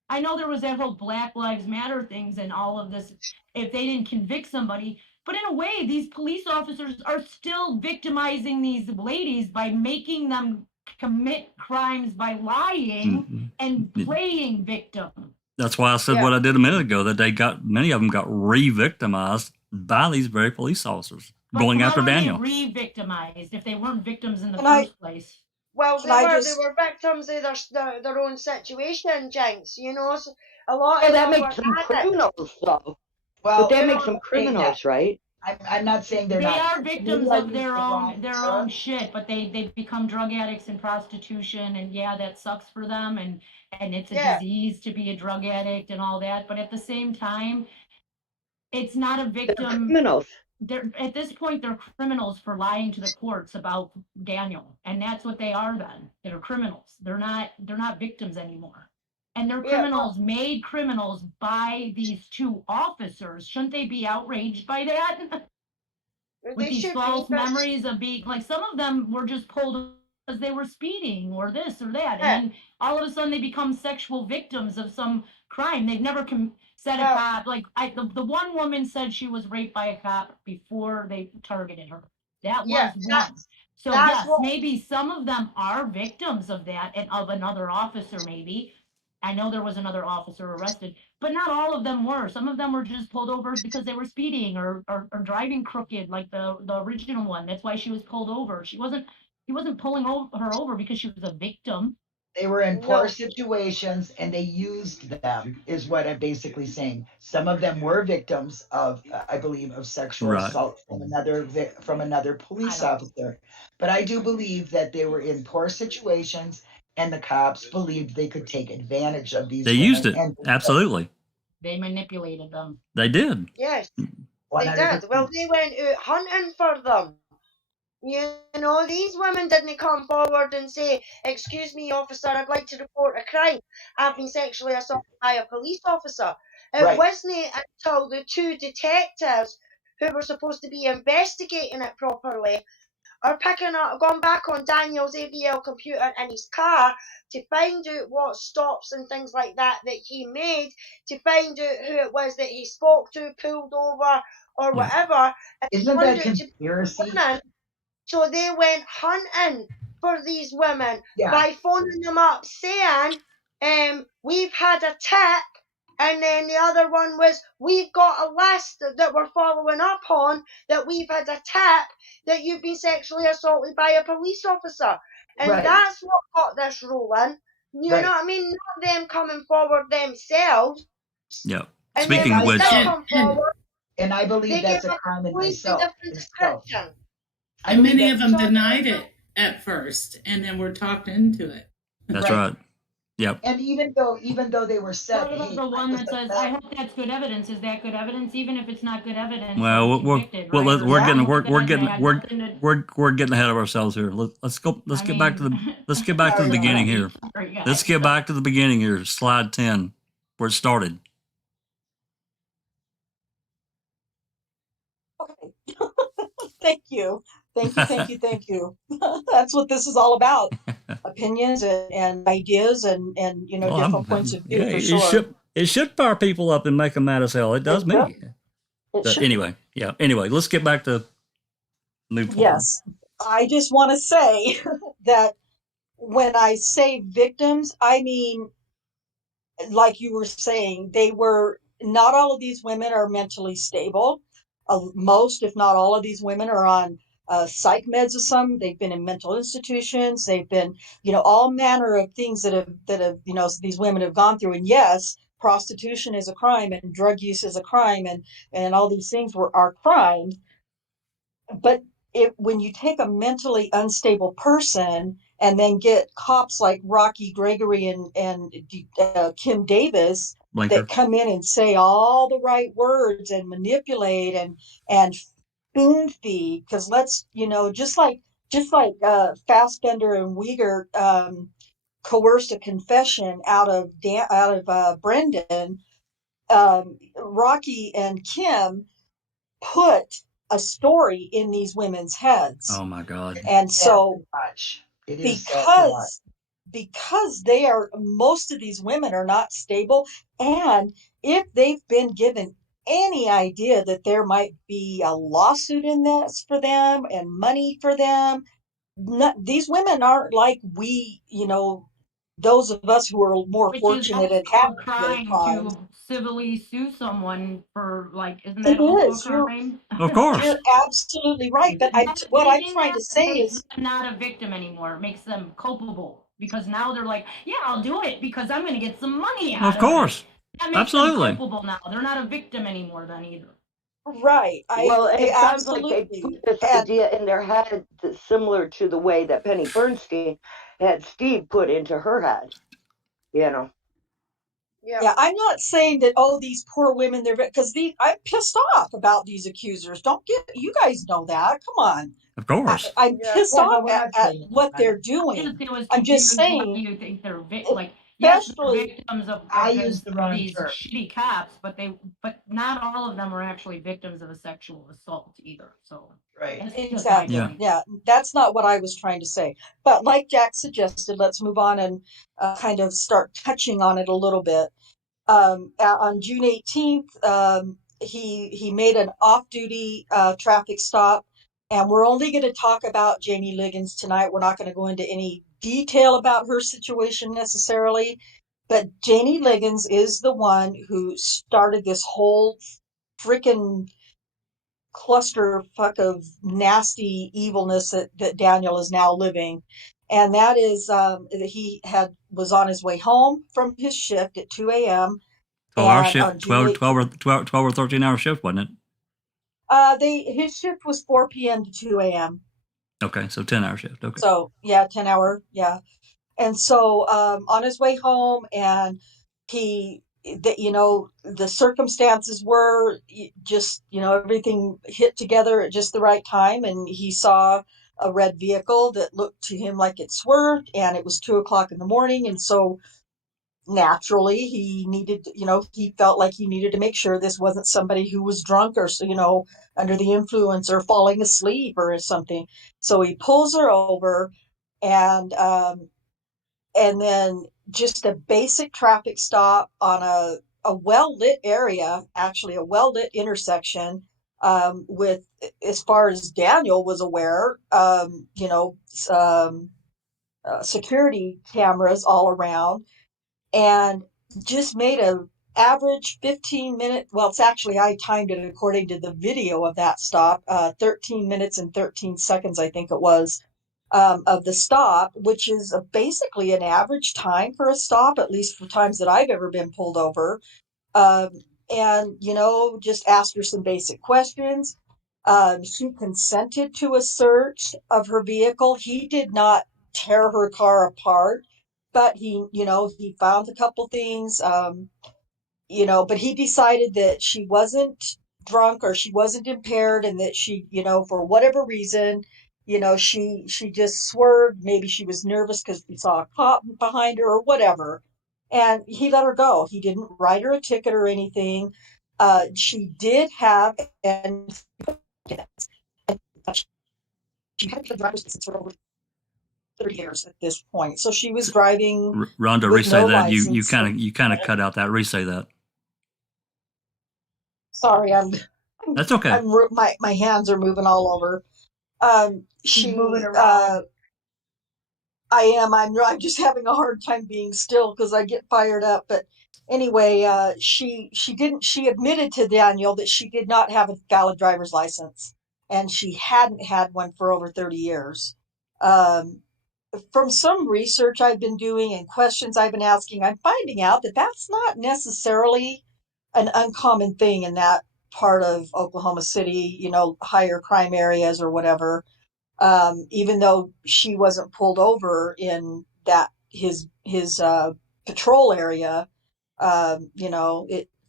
I know there was that whole Black Lives Matter things and all of this, if they didn't convict somebody, but in a way, these police officers are still victimizing these ladies by making them commit crimes by lying and playing victim. That's why I said what I did a minute ago, that many of them got re-victimized by these very police officers going after Daniel. Re-victimized if they weren't victims in the first place. Well, they were victims of their own situation, Jenks. So a lot of that makes them criminals, though. Well, but that makes them criminals, right? I'm not saying they are victims of their own shit, but they become drug addicts in prostitution, and that sucks for them, and it's a disease to be a drug addict and all that. But at the same time, it's not a victim. They're criminals. At this point, they're criminals for lying to the courts about Daniel, and that's what they are. Then they're criminals. They're not victims anymore, and they're criminals made criminals by these two officers. Shouldn't they be outraged by that? With these false memories of being like, some of them were just pulled because they were speeding or this or that, and then all of a sudden they become sexual victims of some crime. They've never said a cop, like the one woman said she was raped by a cop before they targeted her. That was one. So yes, maybe some of them are victims of that and of another officer. Maybe I know there was another officer arrested, but not all of them were. Some of them were just pulled over because they were speeding or driving crooked, like the original one. That's why she was pulled over. He wasn't pulling her over because she was a victim. They were in poor situations and they used them, is what I'm basically saying. Some of them were victims of, I believe, of sexual assault from another police officer. But I do believe that they were in poor situations and the cops believed they could take advantage of these women. They used it. Absolutely. They manipulated them. They did. Yes, 100%. They did. Well, they went out hunting for them. These women didn't come forward and say, "Excuse me, officer, I'd like to report a crime. I've been sexually assaulted by a police officer." It wasn't until the two detectives who were supposed to be investigating it properly are gone back on Daniel's AVL computer in his car to find out what stops and things like that he made, to find out who it was that he spoke to, pulled over, or whatever. Isn't that conspiracy? So they went hunting for these women by phoning them up saying, we've had a tip. And then the other one was, we've got a list that we're following up on, that we've had a tip that you've been sexually assaulted by a police officer. And that's what got this rolling. You know what I mean? Not them coming forward themselves. Yeah. And Speaking of which, and I believe that's a crime in myself. And many of them denied it at first, and then were talked into it. That's right. Yep. And even though they were set, what about the one that says, "I hope that's good evidence"? Is that good evidence? Even if it's not good evidence. Well, we're getting ahead of ourselves here. Let's get back to the beginning here. Let's get back to the beginning here. Slide 10, where it started. Okay. Thank you. That's what this is all about. Opinions and ideas and different points of view, for sure. It should fire people up and make them mad as hell. It does me. Anyway, let's get back to move forward. Yes. I just want to say that when I say victims, I mean, like you were saying, not all of these women are mentally stable. Most, if not all of these women are on psych meds of some. They've been in mental institutions. They've been, all manner of things that have these women have gone through. And yes, prostitution is a crime, and drug use is a crime, and all these things are crimes. But when you take a mentally unstable person and then get cops like Gregory and Kim Davis that come in and say all the right words and manipulate and spoon feed, because just like Fassbender and Uyghur coerced a confession out of Brendan, Rocky and Kim put a story in these women's heads. Oh my God! And so because most of these women are not stable, and if they've been given any idea that there might be a lawsuit in this for them and money for them, these women aren't like we, those of us who are more fortunate and have trying to civilly sue someone for, isn't that also a crime? Of course. You're absolutely right. But what I'm trying to say is, not a victim anymore. It makes them culpable, because now they're like, yeah, I'll do it because I'm going to get some money out of it. Of course. That makes them culpable now. They're not a victim anymore then either. Right. It sounds like they put this idea in their head that's similar to the way that Penny Bernstein had Steve put into her head. Yeah, I'm not saying that, these poor women, because I'm pissed off about these accusers. You guys know that. Come on. Of course. I'm pissed off at what they're doing. I'm just saying. You think they're yes, they're victims of these term. Shitty cops, but not all of them are actually victims of a sexual assault either. So right, exactly. Yeah, that's not what I was trying to say. But like Jack suggested, let's move on and kind of start touching on it a little bit. On June 18th, he made an off-duty traffic stop, and we're only going to talk about Janie Liggins tonight. We're not going to go into any detail about her situation necessarily, but Janie Liggins is the one who started this whole freaking clusterfuck of nasty evilness that Daniel is now living. And that is that he was on his way home from his shift at 2 a.m. 12-hour shift, 12 or 13-hour shift, wasn't it? His shift was 4 p.m. to 2 a.m. Okay, so 10-hour shift. Okay. So 10-hour, yeah. And so on his way home, and the circumstances were just, everything hit together at just the right time, and he saw a red vehicle that looked to him like it swerved, and it was 2:00 in the morning, and so naturally he needed, he felt like he needed to make sure this wasn't somebody who was drunk or, under the influence or falling asleep or something. So he pulls her over, and then just a basic traffic stop on a well-lit area, actually a well-lit intersection, with, as far as Daniel was aware, security cameras all around, and just made a average 15-minute, well, it's actually, I timed it according to the video of that stop, 13 minutes and 13 seconds, I think it was, of the stop, which is basically an average time for a stop, at least for times that I've ever been pulled over. And, just asked her some basic questions. She consented to a search of her vehicle. He did not tear her car apart, but he found a couple things, but he decided that she wasn't drunk or she wasn't impaired, and that she, for whatever reason, she just swerved. Maybe she was nervous because she saw a cop behind her or whatever. And he let her go. He didn't write her a ticket or anything. She did have, and she had a driver's license for over 30 years at this point. So she was driving. Rhonda, with re-say no that. You license. kind of cut out that. Re-say that. Sorry, That's okay. My hands are moving all over. She's moving around. I'm just having a hard time being still because I get fired up. But anyway, she admitted to Daniel that she did not have a valid driver's license, and she hadn't had one for over 30 years. From some research I've been doing and questions I've been asking, I'm finding out that that's not necessarily an uncommon thing in that part of Oklahoma City, higher crime areas or whatever. Even though she wasn't pulled over in that his patrol area, from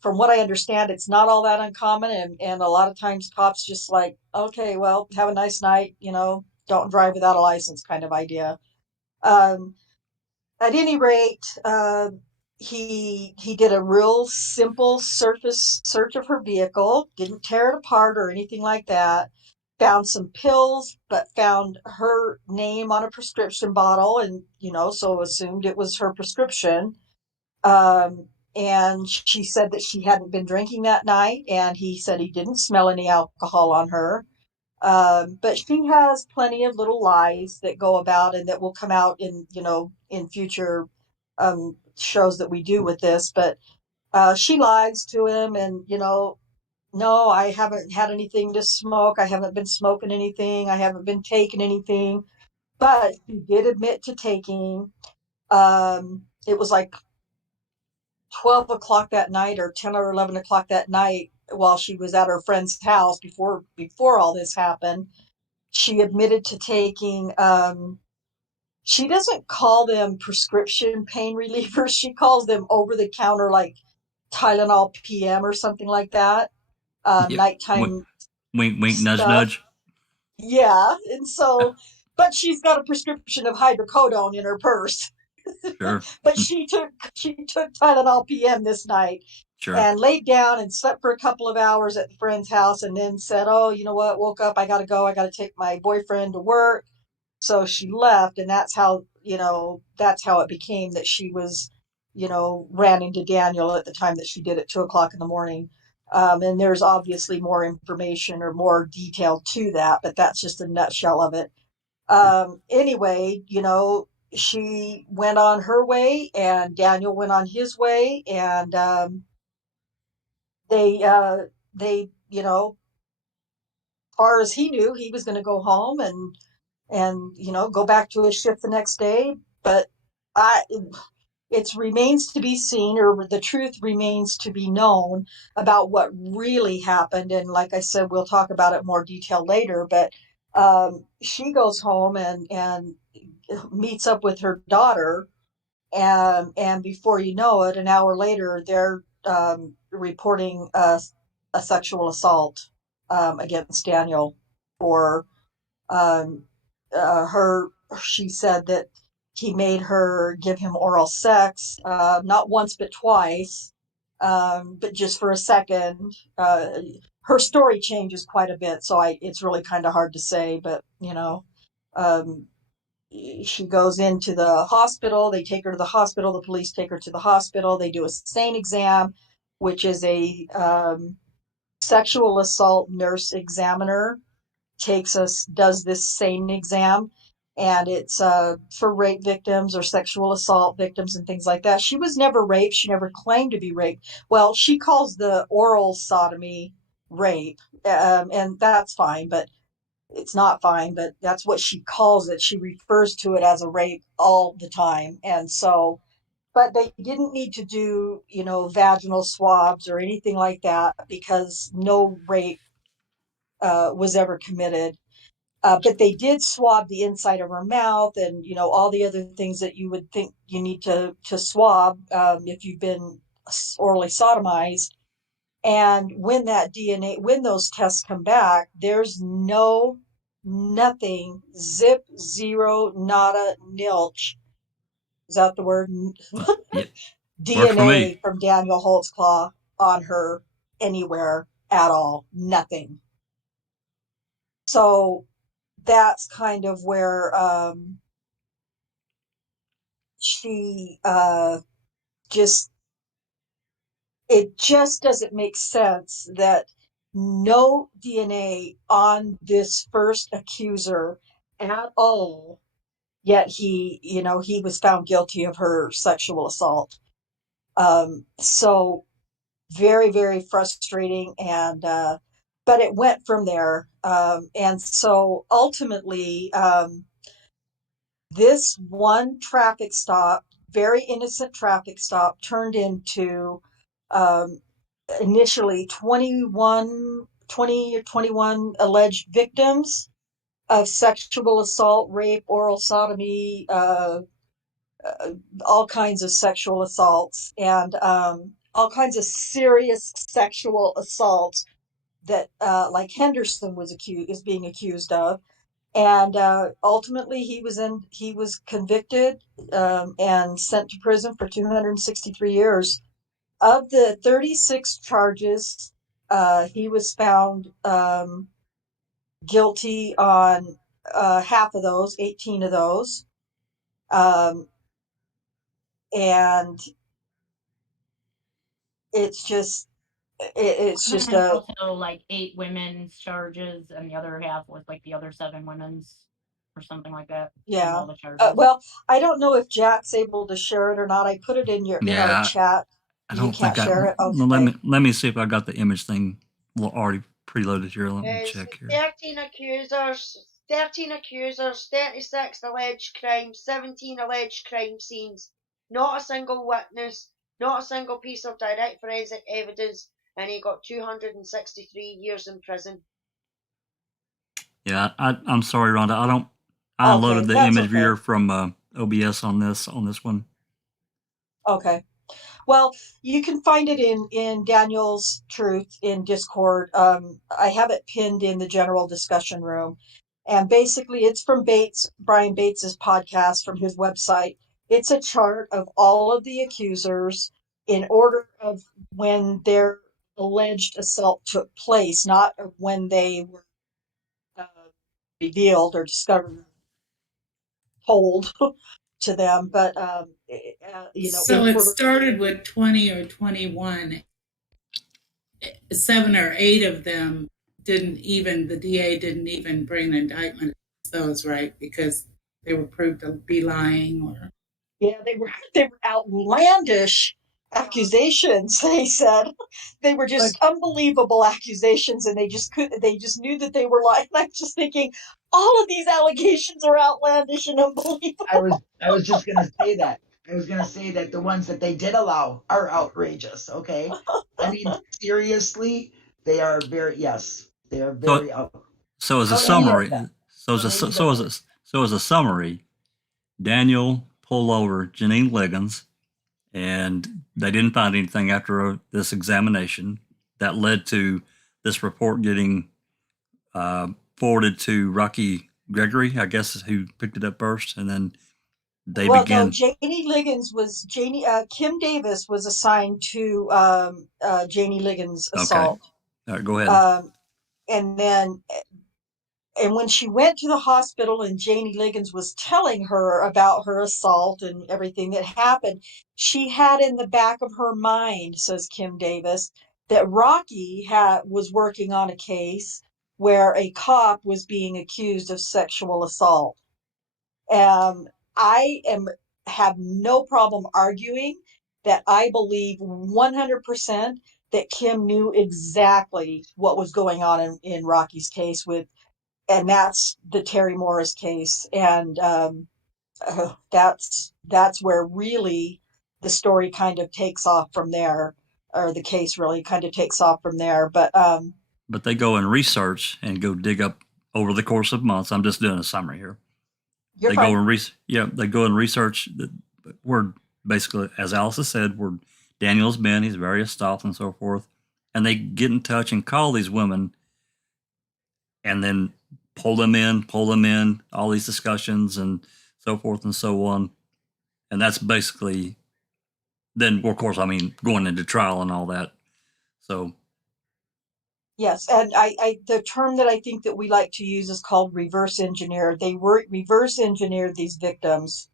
what I understand, it's not all that uncommon, and a lot of times cops just like, okay, well, have a nice night, don't drive without a license kind of idea. At any rate, he did a real simple surface search of her vehicle, didn't tear it apart or anything like that. Found some pills, but found her name on a prescription bottle, and so assumed it was her prescription. And she said that she hadn't been drinking that night, and he said he didn't smell any alcohol on her. But she has plenty of little lies that go about and that will come out in future shows that we do with this. But she lies to him, and no, I haven't had anything to smoke. I haven't been smoking anything. I haven't been taking anything. But she did admit to taking. It was like 12 o'clock that night, or 10 or 11 o'clock that night, while she was at her friend's house before all this happened. She admitted to taking, she doesn't call them prescription pain relievers. She calls them over the counter, like Tylenol PM or something like that. Yep. Nighttime Wink, wink, nudge, stuff. nudge. Yeah. And so, but she's got a prescription of hydrocodone in her purse. Sure. But she took Tylenol PM this night. Sure. And laid down and slept for a couple of hours at the friend's house, and then said, oh, you know what, woke up, I gotta go, I gotta take my boyfriend to work. So she left, and that's how it became that she was, ran into Daniel at the time that she did at 2:00 in the morning. And there's obviously more information or more detail to that, but that's just a nutshell of it. Anyway, she went on her way, and Daniel went on his way, and they far as he knew, he was going to go home and go back to his shift the next day. But it remains to be seen, or the truth remains to be known about what really happened. And like I said, we'll talk about it more detail later. But she goes home and meets up with her daughter, and before you know it, an hour later, they're reporting a sexual assault against Daniel for her. She said that he made her give him oral sex, not once but twice, but just for a second. Her story changes quite a bit, so it's really kind of hard to say, but um, she goes into the hospital. They take her to the hospital. The police take her to the hospital. They do a SANE exam, which is a sexual assault nurse examiner does this SANE exam, and it's for rape victims or sexual assault victims and things like that. She was never raped. She never claimed to be raped. Well, she calls the oral sodomy rape, and that's fine, but it's not fine, but that's what she calls it. She refers to it as a rape all the time. And so, but they didn't need to do, vaginal swabs or anything like that because no rape was ever committed. But they did swab the inside of her mouth and, all the other things that you would think you need to swab if you've been orally sodomized. And when those tests come back, there's nothing, zip, zero, nada, nilch. Is that the word? Yeah, DNA from Daniel Holtzclaw on her anywhere at all. Nothing. So that's kind of where she it just doesn't make sense that no DNA on this first accuser at all, yet he was found guilty of her sexual assault. So very, very frustrating, and but it went from there. And so ultimately, this one traffic stop, very innocent traffic stop, turned into initially 20 or 21 alleged victims of sexual assault, rape, oral sodomy, all kinds of sexual assaults, and all kinds of serious sexual assaults that, like Henderson is being accused of. And ultimately, he was convicted and sent to prison for 263 years. Of the 36 charges, he was found guilty on half of those, 18 of those. And it's just also like 8 women's charges, and the other half was like the other 7 women's or something like that. Yeah. All the charges. Well, I don't know if Jack's able to share it or not. I put it in our chat. I don't can't think share it. Okay. Let me see if I got the image thing already preloaded here. Let me check here. 13 accusers, 36 alleged crimes, 17 alleged crime scenes, not a single witness, not a single piece of direct forensic evidence, and he got 263 years in prison. Yeah, I'm sorry, Rhonda. I loaded the image viewer from OBS on this one. Okay. Well, you can find it in Daniel's Truth in Discord. I have it pinned in the general discussion room. And basically, it's from Brian Bates's podcast from his website. It's a chart of all of the accusers in order of when their alleged assault took place, not of when they were revealed or discovered, told to them. But so it started with 20 or 21. 7 or 8 of them the DA didn't even bring an indictment against those, right? Because they were proved to be lying, or they were outlandish accusations. They said they were just unbelievable accusations, and they just knew that they were lying. I'm just thinking, all of these allegations are outlandish and unbelievable. I was just gonna say that. I was gonna say that the ones that they did allow are outrageous. Okay, I mean, seriously, they are very So as a summary, as a summary, Daniel pulled over Janine Liggins, and they didn't find anything after this examination. That led to this report getting forwarded to Gregory, I guess, who picked it up first, and then they Well, no, began. Kim Davis was assigned to Janie Liggins' Okay. assault. All right, go ahead. And then, and when she went to the hospital and Janie Liggins was telling her about her assault and everything that happened, she had in the back of her mind, says Kim Davis, that Rocky was working on a case where a cop was being accused of sexual assault. I have no problem arguing that I believe 100% that Kim knew exactly what was going on in Rocky's case and that's the Terry Morris case. And that's where really the story kind of takes off from there, or the case really kind of takes off from there. But they go and research and go dig up over the course of months. I'm just doing a summary here. You're they fine. They go and research where, basically, as Alice has said, where Daniel's been, his various stops and so forth, and they get in touch and call these women, and then pull them in, all these discussions and so forth and so on, and that's basically then, of course, going into trial and all that. So. Yes, and I the term that I think that we like to use is called reverse engineer. They reverse engineered these victims,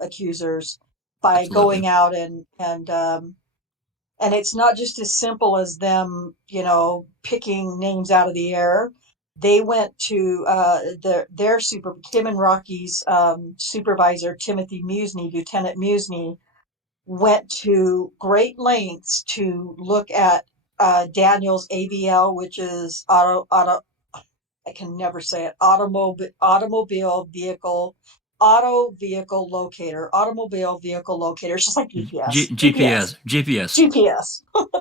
accusers, by Absolutely. going out and it's not just as simple as them, picking names out of the air. They went to Kim and Rocky's supervisor, Timothy Musney, Lieutenant Musney, went to great lengths to look at Daniel's AVL, which is I can never say it, automobile vehicle locator. It's just like GPS.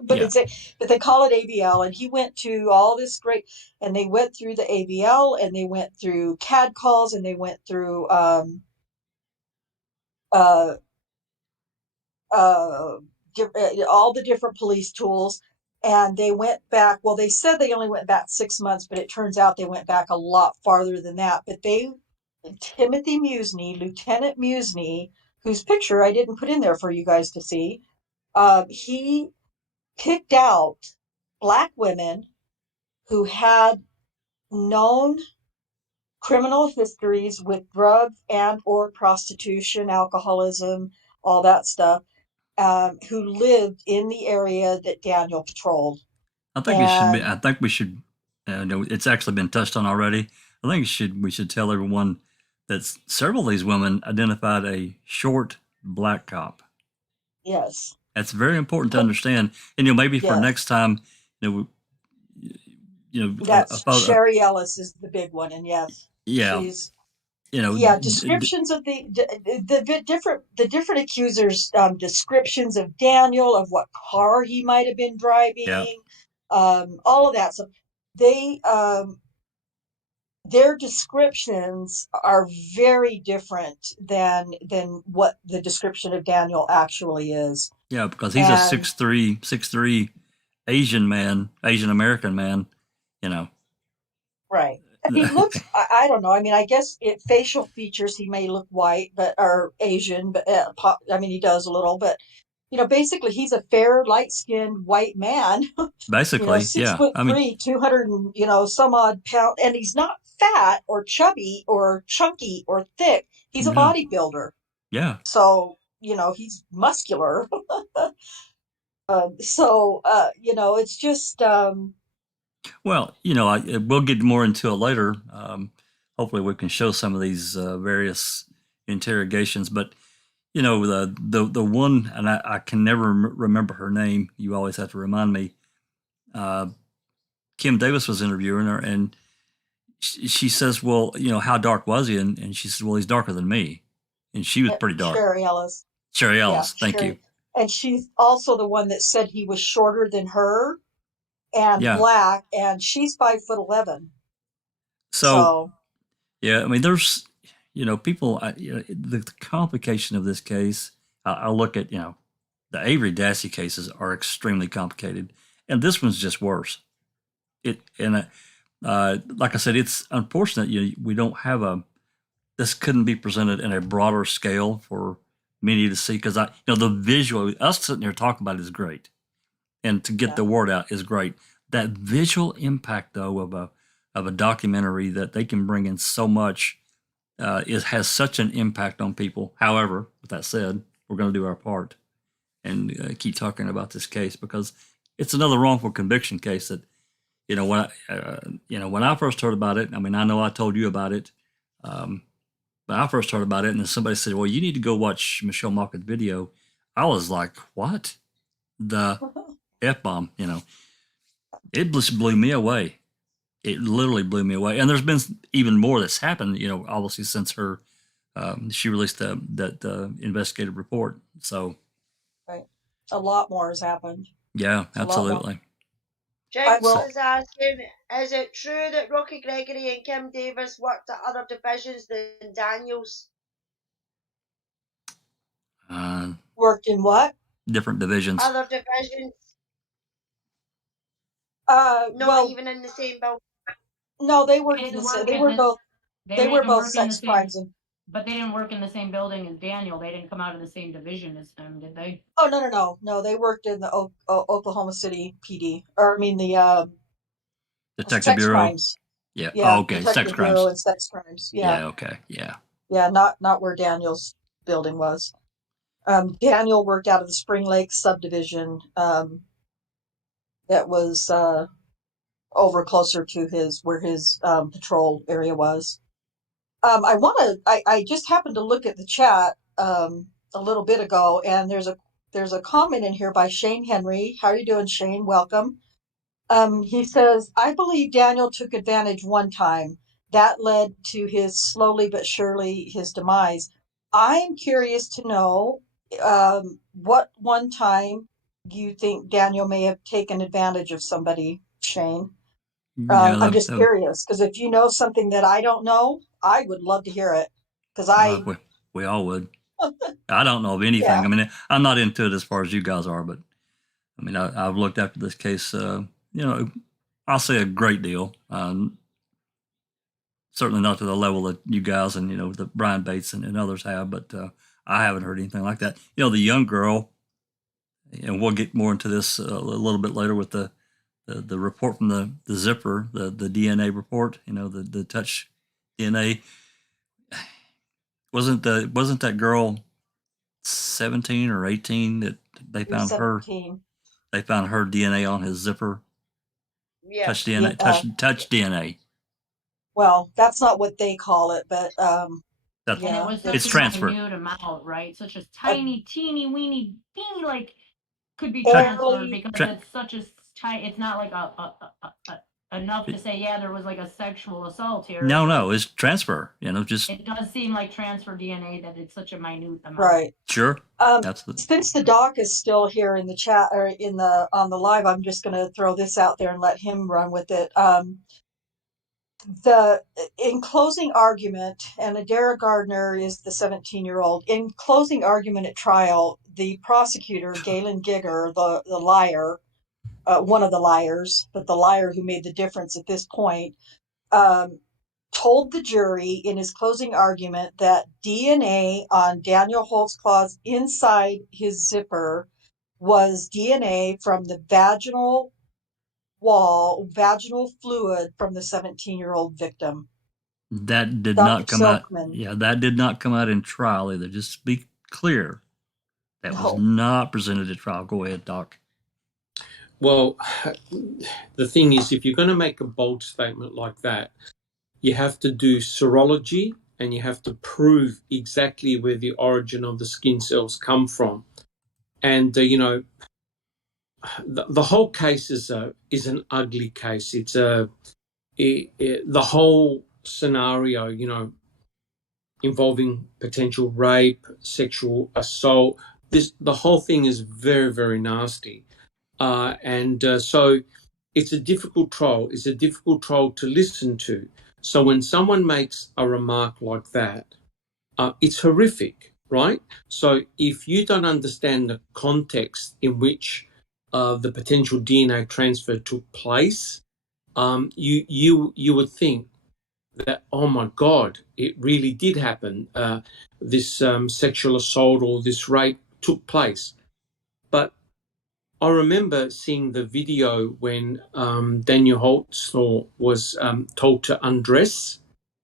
But they call it AVL. And he went to all this and they went through the AVL, and they went through CAD calls, and they went through all the different police tools. And they went back, well, they said they only went back 6 months, but it turns out they went back a lot farther than that. But Timothy Musney, Lieutenant Musney, whose picture I didn't put in there for you guys to see, he picked out Black women who had known criminal histories with drug and or prostitution, alcoholism, all that stuff, who lived in the area that Daniel patrolled. I think we should. It's actually been touched on already. I think we should tell everyone that several of these women identified a short Black cop. Yes, that's very important to understand. And maybe for next time, that's Charee Ellis is the big one, and she's. Descriptions of the different accusers, descriptions of Daniel, of what car he might have been driving, all of that. So their descriptions are very different than what the description of Daniel actually is. Yeah, because he's a 6'3" Asian American man, Right. He looks, I don't know. I guess facial features, he may look white, or Asian, but he does a little, but basically he's a fair, light-skinned white man. Basically, 6'3", 200 and some odd pound, and he's not fat or chubby or chunky or thick. He's a bodybuilder. Yeah. So he's muscular. It's just. Well, we'll get more into it later. Hopefully, we can show some of these various interrogations. But the one, and I can never remember her name. You always have to remind me. Kim Davis was interviewing her, and she says, "Well, how dark was he?" And she says, "Well, he's darker than me," and she was pretty dark. Charee Ellis. Charee Ellis, thank you. And she's also the one that said he was shorter than her. And Black, and she's 5'11". So there's, people. The complication of this case. I look at, the Avery Dassey cases are extremely complicated, and this one's just worse. Like I said, it's unfortunate we don't have this couldn't be presented in a broader scale for many to see, because the visual, us sitting here talking about it is great, and to get the word out is great. That visual impact, though, of a documentary, that they can bring in so much, has such an impact on people. However, with that said, we're going to do our part and keep talking about this case, because it's another wrongful conviction case that, when I first heard about it, I mean, I know I told you about it, but I first heard about it, and then somebody said, well, you need to go watch Michelle Malkin's video. I was like, what? The F-bomb, it just blew me away. It literally blew me away. And there's been even more that's happened, obviously since her, she released that investigative report. So. Right. A lot more has happened. Yeah, absolutely. James was asking, is it true that Rocky Gregory and Kim Davis worked at other divisions than Daniels? Worked in what? Different divisions. Other divisions. Even in the same building. No, they worked in the same. They were both. They were both sex crimes. But they didn't work in the same building as Daniel. They didn't come out of the same division as him, did they? Oh, no. They worked in the Oklahoma City PD, or I mean the Detective sex Bureau. Crimes. Yeah. Yeah. Oh, okay. Detective Sex Bureau crimes. and sex crimes. Yeah. Yeah. Okay. Yeah. Yeah. Not where Daniel's building was. Daniel worked out of the Spring Lake subdivision. That was over closer to where his patrol area was. I just happened to look at the chat a little bit ago, and there's a comment in here by Shane Henry. How are you doing, Shane? Welcome. He says, I believe Daniel took advantage one time. That led to slowly but surely his demise. I'm curious to know what one time you think Daniel may have taken advantage of somebody, Shane. I'm just curious, because if you know something that I don't know, I would love to hear it. Because we all would. I don't know of anything. Yeah. I mean, I'm not into it as far as you guys are, but I mean, I've looked after this case. I'll say a great deal. Certainly not to the level that you guys and the Brian Bates and others have, but I haven't heard anything like that. The young girl, and we'll get more into this a little bit later with the report from the zipper, the DNA report, the touch DNA. Wasn't that girl 17 or 18 that they found 17. her? They found her DNA on his zipper. Yeah. Touch DNA. Touch DNA. Well, that's not what they call it, but and it was such a minute amount, right? Such a tiny, teeny, weeny, like could be transferred because it's such a tight. It's not like enough to say, yeah, there was like a sexual assault here. No, it's transfer. Just it does seem like transfer DNA that it's such a minute amount. Right. Sure. Since the doc is still here in the chat or on the live, I'm just going to throw this out there and let him run with it. In closing argument, and Adara Gardner is the 17-year-old. In closing argument at trial, the prosecutor, Galen Gigger, the liar, one of the liars, but the liar who made the difference at this point, told the jury in his closing argument that DNA on Daniel Holtzclaw's inside his zipper was DNA from the vaginal fluid from the 17-year-old victim. That did not come out. Yeah, that did not come out in trial either. Just to be clear, that was not presented at trial. Go ahead, Doc. Well, the thing is, if you're going to make a bold statement like that, you have to do serology and you have to prove exactly where the origin of the skin cells come from. And, the whole case is an ugly case. It's the whole scenario, involving potential rape, sexual assault. The whole thing is very, very nasty. So it's a difficult trial. It's a difficult trial to listen to. So when someone makes a remark like that, it's horrific, right? So if you don't understand the context in which the potential DNA transfer took place, you would think that, oh my God, it really did happen. This sexual assault or this rape took place. But I remember seeing the video when Daniel Holtzclaw was told to undress,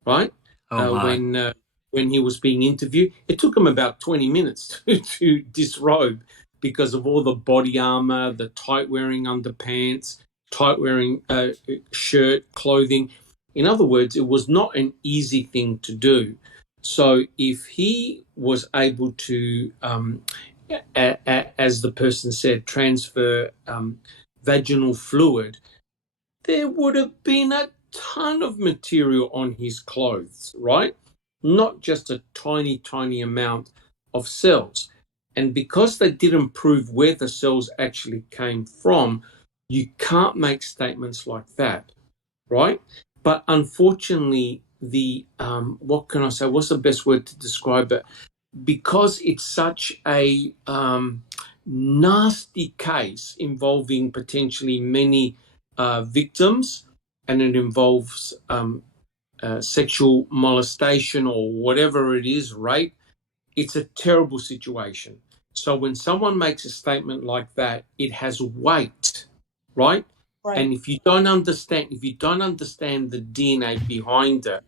right? When he was being interviewed. It took him about 20 minutes to disrobe because of all the body armor, the tight-wearing underpants, tight-wearing shirt, clothing. In other words, it was not an easy thing to do. So if he was able to, as the person said, transfer vaginal fluid, there would have been a ton of material on his clothes, right? Not just a tiny, tiny amount of cells. And because they didn't prove where the cells actually came from, you can't make statements like that, right? But unfortunately, what can I say? What's the best word to describe it? Because it's such a nasty case involving potentially many victims, and it involves sexual molestation or whatever it is, rape, it's a terrible situation. So when someone makes a statement like that, it has weight, right? And if you don't understand the DNA behind it,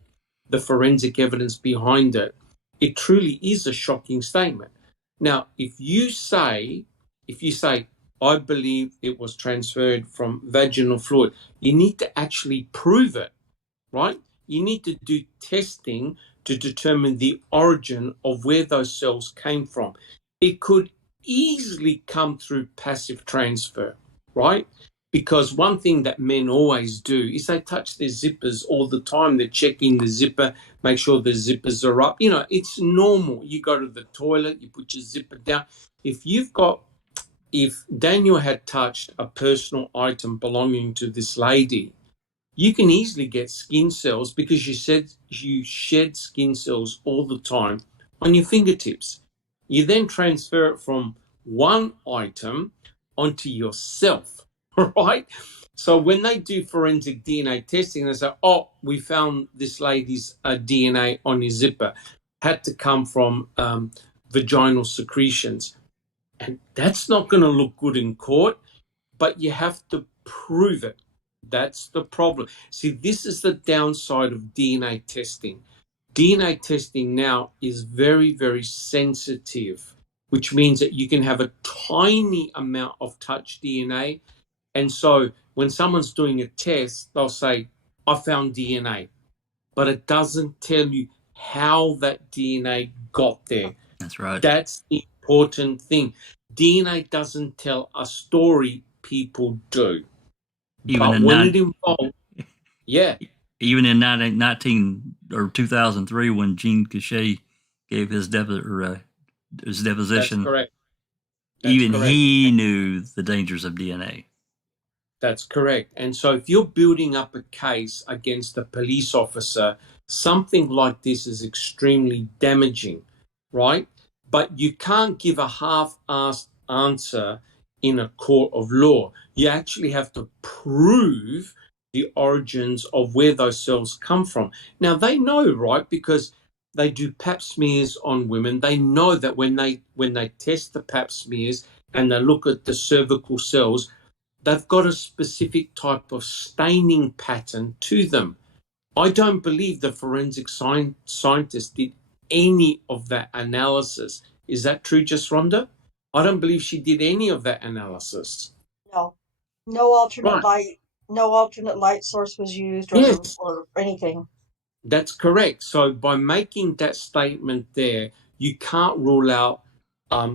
the forensic evidence behind it, it truly is a shocking statement. Now, if you say, I believe it was transferred from vaginal fluid, you need to actually prove it, right? You need to do testing to determine the origin of where those cells came from. It could easily come through passive transfer, right? Because one thing that men always do is they touch their zippers all the time. They're checking the zipper, make sure the zippers are up. You know, it's normal. You go to the toilet, you put your zipper down. If Daniel had touched a personal item belonging to this lady, you can easily get skin cells because you shed skin cells all the time on your fingertips. You then transfer it from one item onto yourself, right? So when they do forensic DNA testing, they say, oh, we found this lady's DNA on his zipper. Had to come from vaginal secretions. And that's not going to look good in court, but you have to prove it. That's the problem. See, this is the downside of DNA testing. DNA testing now is very, very sensitive, which means that you can have a tiny amount of touch DNA. And so when someone's doing a test, they'll say, I found DNA, but it doesn't tell you how that DNA got there. That's right. That's the important thing. DNA doesn't tell a story, people do. Even but when it involves, even in 19 or 2003, when Gene Cachet gave his deposition, that's correct. He knew the dangers of DNA. That's correct. And so if you're building up a case against a police officer, something like this is extremely damaging, right? But you can't give a half-assed answer in a court of law. You actually have to prove the origins of where those cells come from. Now, they know, right, because they do pap smears on women. They know that when they test the pap smears and they look at the cervical cells, they've got a specific type of staining pattern to them. I don't believe the forensic scientist did any of that analysis. Is that true, just Rhonda? I don't believe she did any of that analysis. No alternate light. No alternate light source was used, or anything. That's correct. So by making that statement there, you can't rule out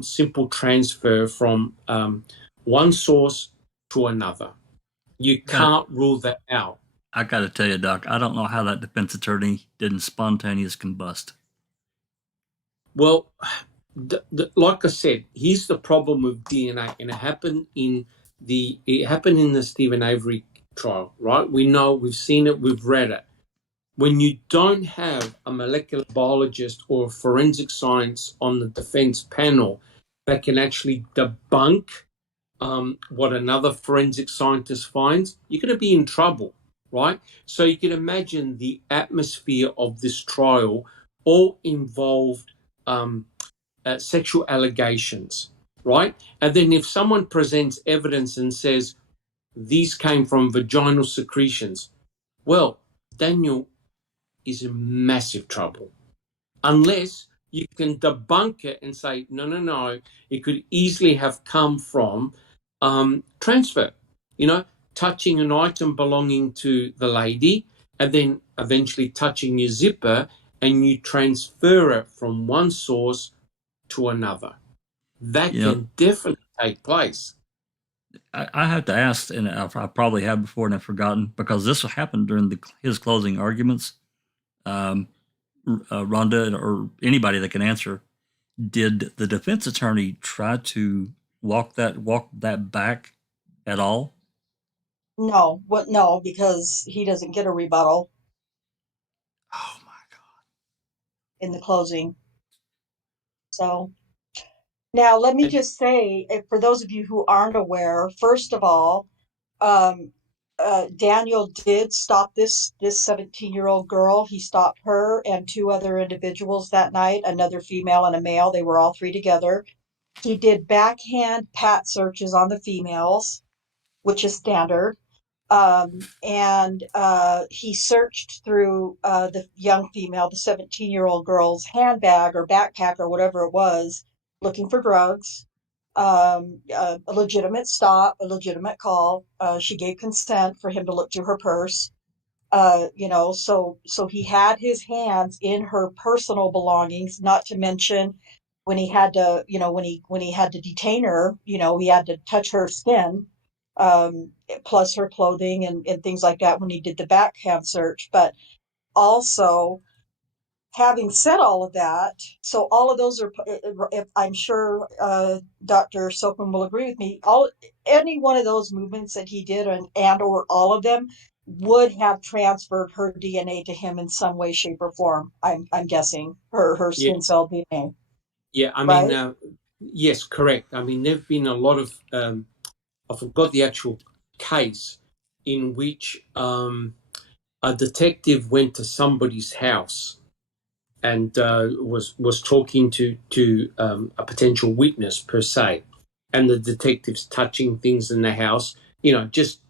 simple transfer from one source to another. You can't rule that out. I got to tell you, Doc, I don't know how that defense attorney didn't spontaneous combust. Well, like I said, here's the problem with DNA, and it happened in the Stephen Avery trial, right? We know, we've seen it, we've read it. When you don't have a molecular biologist or a forensic science on the defense panel that can actually debunk what another forensic scientist finds, you're going to be in trouble, right? So you can imagine the atmosphere of this trial all involved sexual allegations, right? And then if someone presents evidence and says these came from vaginal secretions, well, Daniel is in massive trouble. Unless you can debunk it and say, no, it could easily have come from transfer, touching an item belonging to the lady and then eventually touching your zipper, and you transfer it from one source to another. That can definitely take place. I have to ask, and I probably have before and I've forgotten, because this happened during his closing arguments. Rhonda or anybody that can answer, did the defense attorney try to walk that back at all? No, because he doesn't get a rebuttal. Oh my God. In the closing. So now let me just say, for those of you who aren't aware, first of all, Daniel did stop this 17-year-old girl. He stopped her and two other individuals that night, another female and a male. They were all three together. He did backhand pat searches on the females, which is standard. And he searched through the young female, the 17-year-old girl's handbag or backpack or whatever it was, looking for drugs. A legitimate stop, a legitimate call. She gave consent for him to look through her purse. So he had his hands in her personal belongings, not to mention when he had to, when he had to detain her, he had to touch her skin, plus her clothing and things like that when he did the backhand search. But also, having said all of that, so all of those are, I'm sure Dr. Sopan will agree with me, any one of those movements that he did and or all of them would have transferred her DNA to him in some way, shape, or form. I'm guessing her skin cell DNA. Yeah, I mean, yes, correct. I mean, there've been a lot of, I forgot the actual case in which a detective went to somebody's house and was talking to a potential witness per se, and the detective's touching things in the house, just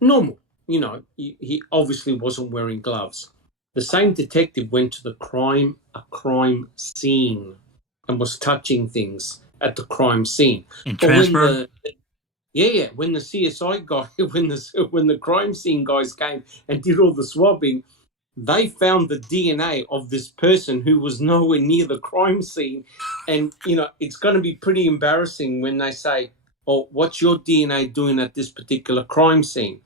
normal. He obviously wasn't wearing gloves. The same detective went to a crime scene and was touching things at the crime scene. And transferred? When the CSI guy, when the crime scene guys came and did all the swabbing, they found the DNA of this person who was nowhere near the crime scene. And, it's going to be pretty embarrassing when they say, oh, what's your DNA doing at this particular crime scene?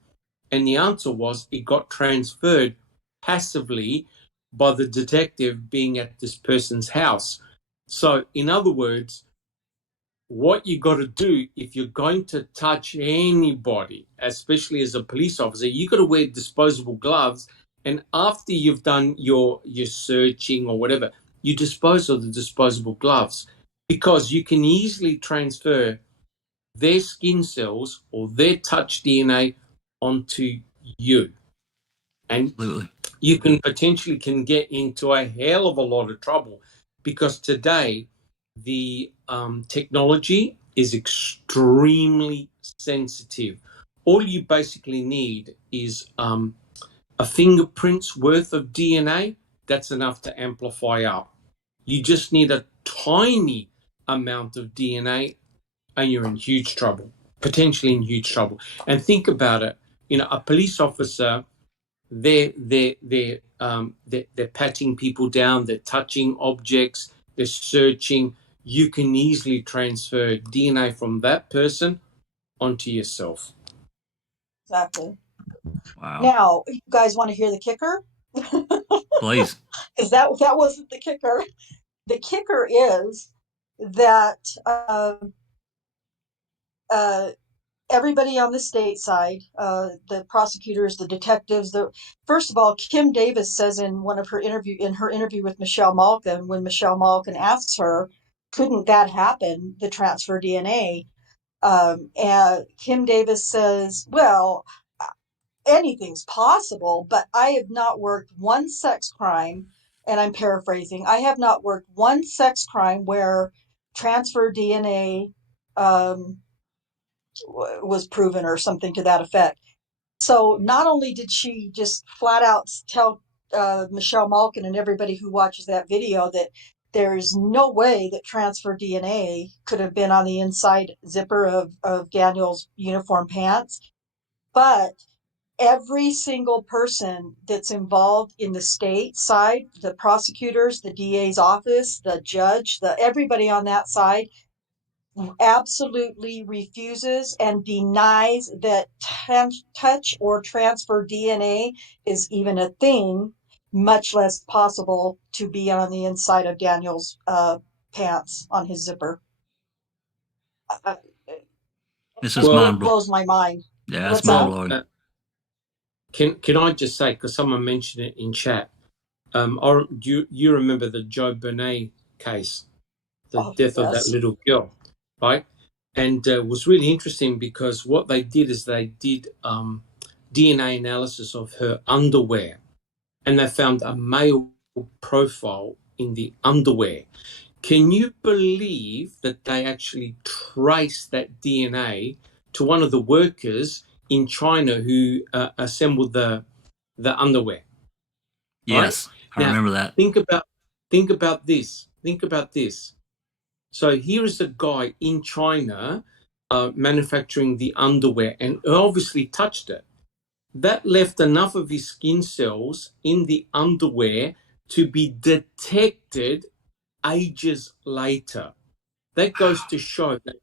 And the answer was it got transferred passively by the detective being at this person's house. So, in other words, what you got to do if you're going to touch anybody, especially as a police officer, you got to wear disposable gloves. And after you've done your searching or whatever, you dispose of the disposable gloves, because you can easily transfer their skin cells or their touch DNA onto you. And Absolutely. you can potentially get into a hell of a lot of trouble, because today the technology is extremely sensitive. All you basically need is a fingerprint's worth of DNA. That's enough to amplify up. You just need a tiny amount of DNA and you're in huge trouble, potentially in huge trouble. And think about it, a police officer, they're patting people down, they're touching objects, they're searching. You can easily transfer DNA from that person onto yourself. Exactly. Wow. Now, you guys want to hear the kicker? Please. Because that wasn't the kicker. The kicker is that everybody on the state side, the prosecutors, the detectives, first of all, Kim Davis says in her interview with Michelle Malkin, when Michelle Malkin asks her, couldn't that happen, the transfer DNA? And Kim Davis says, well, anything's possible, but I have not worked one sex crime, and I'm paraphrasing, I have not worked one sex crime where transfer DNA was proven or something to that effect. So not only did she just flat out tell Michelle Malkin and everybody who watches that video that there's no way that transfer DNA could have been on the inside zipper of Daniel's uniform pants, but every single person that's involved in the state side, the prosecutors, the DA's office, the judge, everybody on that side absolutely refuses and denies that touch or transfer DNA is even a thing, much less possible to be on the inside of Daniel's pants on his zipper. This is mind blowing. Blows my mind. Yeah, that's mind blowing. Can I just say, because someone mentioned it in chat, do you remember the Joe Bernay case, the death of that little girl, right? And it was really interesting because what they did is they did DNA analysis of her underwear, and they found a male profile in the underwear. Can you believe that they actually traced that DNA to one of the workers in China who assembled the underwear? Yes, right? I remember that. Think about this. Think about this. So here is a guy in China manufacturing the underwear and obviously touched it. That left enough of his skin cells in the underwear to be detected ages later. That goes to show that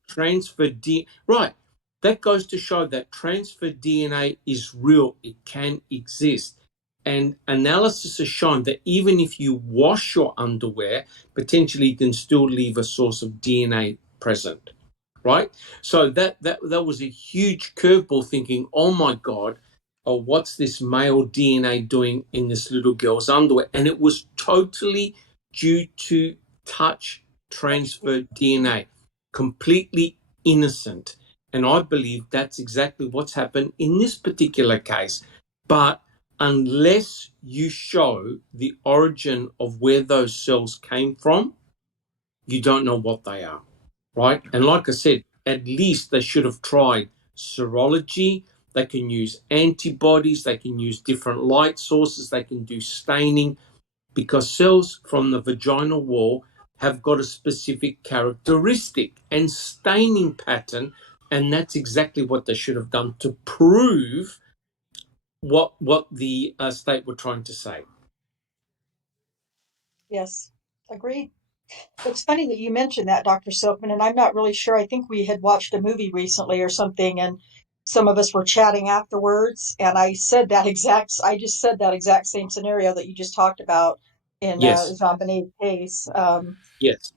that goes to show that transfer DNA is real. It can exist. And analysis has shown that even if you wash your underwear, potentially you can still leave a source of DNA present, right? So that was a huge curveball, thinking, oh my God, what's this male DNA doing in this little girl's underwear? And it was totally due to touch transfer DNA, completely innocent. And I believe that's exactly what's happened in this particular case. But unless you show the origin of where those cells came from, you don't know what they are, right? And like I said, at least they should have tried serology. They can use antibodies. They can use different light sources. They can do staining, because cells from the vaginal wall have got a specific characteristic and staining pattern, and that's exactly what they should have done to prove what the state were trying to say. Yes, agreed. It's funny that you mentioned that, Dr. Silkman, and I'm not really sure. I think we had watched a movie recently or something, and some of us were chatting afterwards, and I just said that exact same scenario that you just talked about in Jean Bonnet's case. Yes.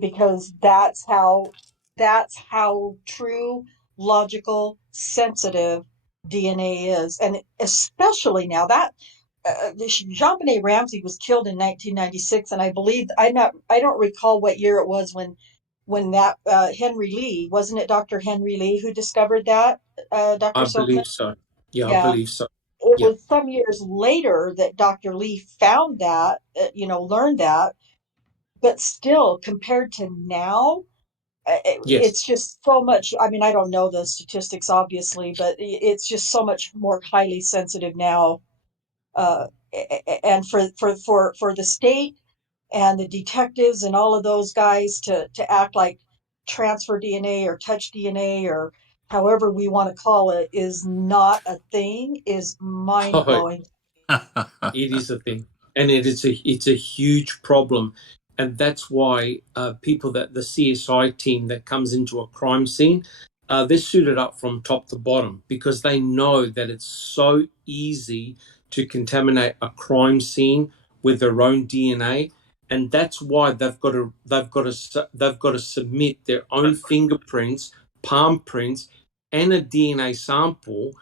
Because that's how true, logical, sensitive DNA is, and especially now that Jean Bonnet Ramsey was killed in 1996, and I believe I don't recall what year it was when that Henry Lee, wasn't it Dr. Henry Lee who discovered that? Dr. I Silkman? believe so. Yeah, I believe so. It was some years later that Dr. Lee found that, learned that, but still, compared to now, it's just so much. I mean, I don't know the statistics, obviously, but it's just so much more highly sensitive now. And for the state and the detectives and all of those guys to act like transfer DNA or touch DNA or however we want to call it is not a thing is mind-blowing. It is a thing, and it's a huge problem. And that's why people that the CSI team that comes into a crime scene, they're suited up from top to bottom, because they know that it's so easy to contaminate a crime scene with their own DNA, and that's why they've got to submit their own fingerprints, palm prints, and a DNA sample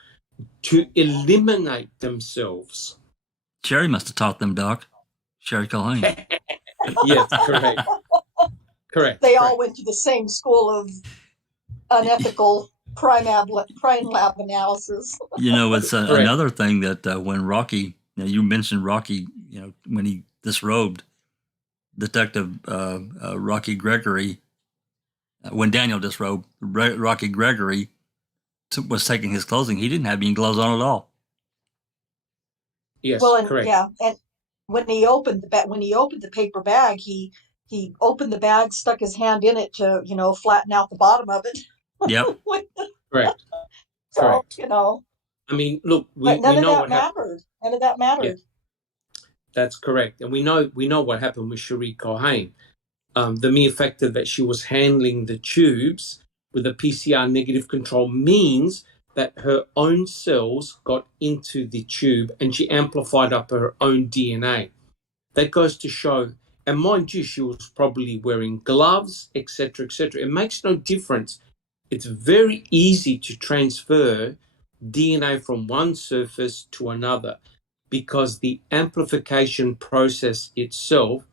to eliminate themselves. Charee must have taught them, Doc. Charee Culhane. Yes, correct. They all went to the same school of unethical crime lab analysis. It's another thing that when Rocky, you mentioned Rocky, when he disrobed Detective Rocky Gregory, when Daniel disrobed Rocky Gregory was taking his clothing, he didn't have any clothes on at all. Yes, well, and, correct. yeah, and when he opened the paper bag, he opened the bag, stuck his hand in it to flatten out the bottom of it. Yep. Correct. So Correct. I mean, look, but none we of know that what mattered. None of that mattered. Yeah, that's correct, and we know what happened with Charee Cohen. The mere fact that she was handling the tubes with a PCR negative control means that her own cells got into the tube and she amplified up her own DNA. That goes to show, and mind you, she was probably wearing gloves, etc., etc. It makes no difference. It's very easy to transfer DNA from one surface to another because the amplification process itself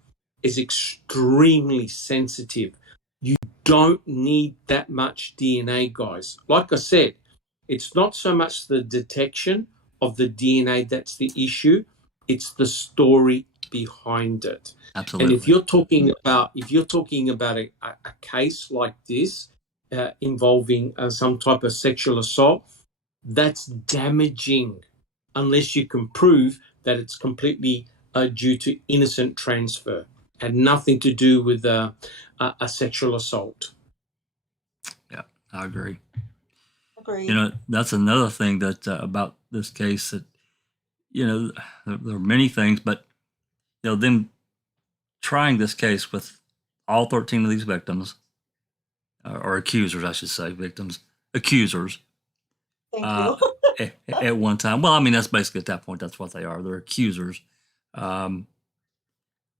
is extremely sensitive. You don't need that much DNA, guys. Like I said, it's not so much the detection of the DNA that's the issue, it's the story behind it. Absolutely. And if you're talking about a case like this involving some type of sexual assault, that's damaging unless you can prove that it's completely due to innocent transfer, had nothing to do with a sexual assault. Yeah, I agree. Agreed. That's another thing that about this case that there are many things, but them trying this case with all 13 of these victims, or accusers, I should say, accusers. Thank you. At one time. Well, I mean, that's basically at that point, that's what they are. They're accusers. But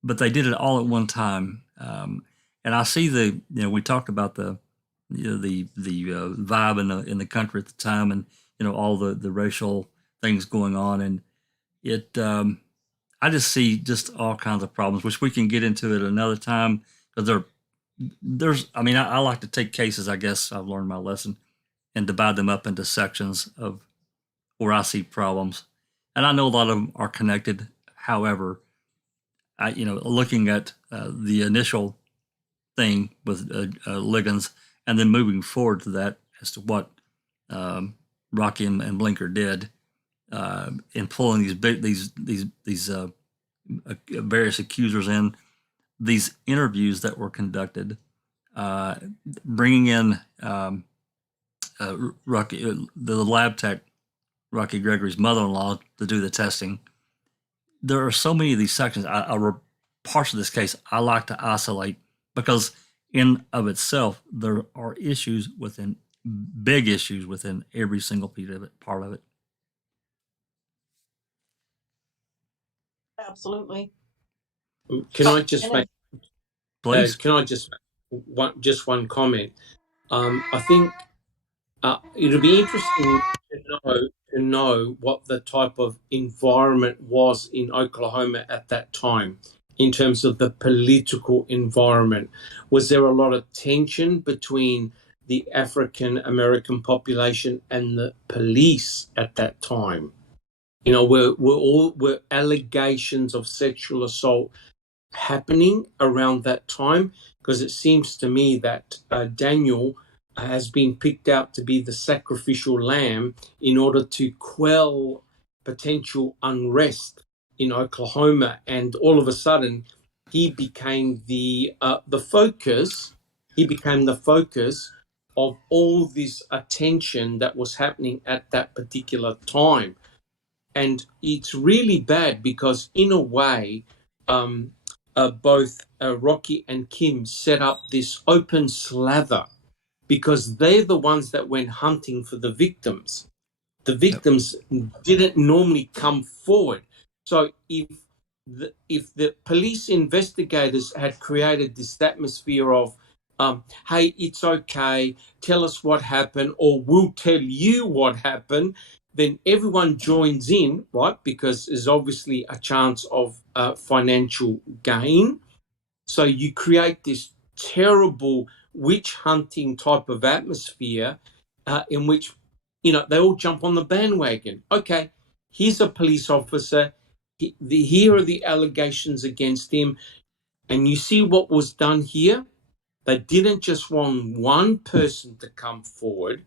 they did it all at one time. And I see we talked about the vibe in the country at the time, and all the racial things going on, and it I just see just all kinds of problems, which we can get into at another time, because I like to take cases. I guess I've learned my lesson and divide them up into sections of where I see problems, and I know a lot of them are connected. However, looking at the initial thing with Liggins, and then moving forward to that as to what Rocky and Blinker did in pulling these various accusers in, these interviews that were conducted, bringing in Rocky, the lab tech, Rocky Gregory's mother-in-law, to do the testing. There are so many of these sections. Parts of this case I like to isolate, because in of itself there are big issues within every single part of it. Absolutely. Can I just make? Please. Can I just one comment? I think it'll be interesting to know what the type of environment was in Oklahoma at that time, in terms of the political environment. Was there a lot of tension between the African American population and the police at that time? Were allegations of sexual assault happening around that time? Because it seems to me that Daniel has been picked out to be the sacrificial lamb in order to quell potential unrest in Oklahoma, and all of a sudden he became the focus. He became the focus of all this attention that was happening at that particular time. And it's really bad because, in a way, both Rocky and Kim set up this open slather, because they're the ones that went hunting for the victims. The victims didn't normally come forward. So if the police investigators had created this atmosphere of, hey, it's okay, tell us what happened, or we'll tell you what happened, then everyone joins in, right? Because there's obviously a chance of financial gain. So you create this terrible witch hunting type of atmosphere, in which, you know, they all jump on the bandwagon. Okay, he's a police officer. Here are the allegations against him. And you see what was done here? They didn't just want one person to come forward.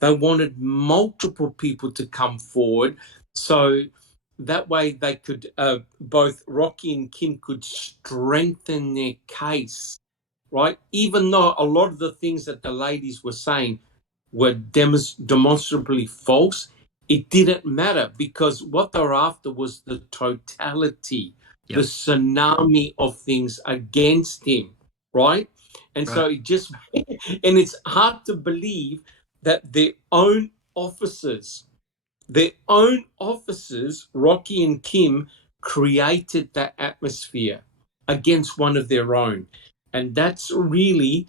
They wanted multiple people to come forward. So that way they could, both Rocky and Kim could strengthen their case, right? Even though a lot of the things that the ladies were saying were demonstrably false, it didn't matter because what they were after was the totality, the tsunami of things against him, right? And so it just, and it's hard to believe that their own officers, Rocky and Kim, created that atmosphere against one of their own. And that's really,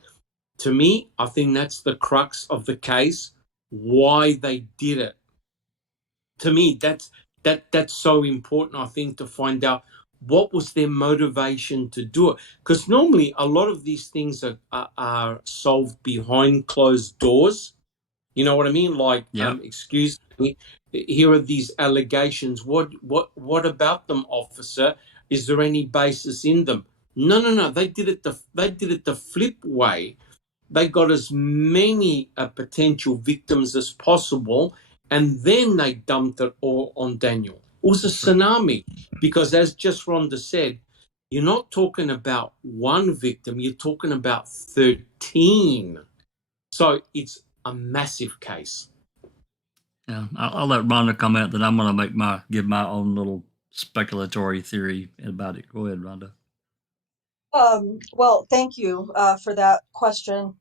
to me, I think that's the crux of the case, why they did it. To me, that's so important, I think, to find out what was their motivation to do it. Because normally a lot of these things are solved behind closed doors. You know what I mean? Like, excuse me, here are these allegations. What about them, officer? Is there any basis in them? No. They did it the flip way. They got as many potential victims as possible, and then they dumped it all on Daniel. It was a tsunami because, as just Rhonda said, you're not talking about one victim, you're talking about 13. So it's a massive case. Yeah, I'll let Rhonda comment, then I'm going to give my own little speculatory theory about it. Go ahead, Rhonda. Well, thank you for that question.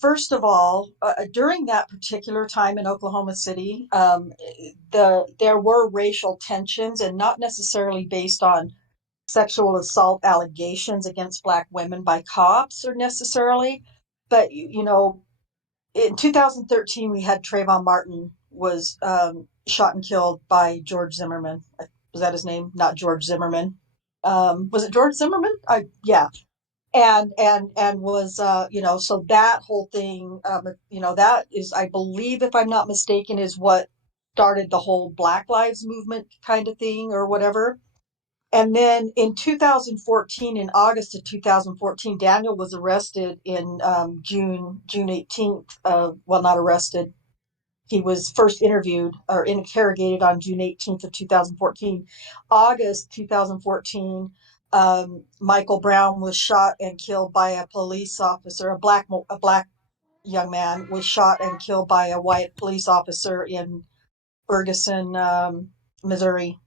First of all, during that particular time in Oklahoma City, there were racial tensions, and not necessarily based on sexual assault allegations against Black women by cops or necessarily, but you know, in 2013 we had Trayvon Martin was shot and killed by George Zimmerman. Was that his name? Not George Zimmerman. Was it George Zimmerman? Yeah. And was you know, so that whole thing, you know, that is, I believe, if I'm not mistaken, is what started the whole Black Lives Movement kind of thing or whatever. And then in 2014, in August of 2014, Daniel was arrested in June 18th. Well, not arrested. He was first interviewed or interrogated on June 18th of 2014. August 2014, Michael Brown was shot and killed by a police officer. A black young man was shot and killed by a white police officer in Ferguson, Missouri.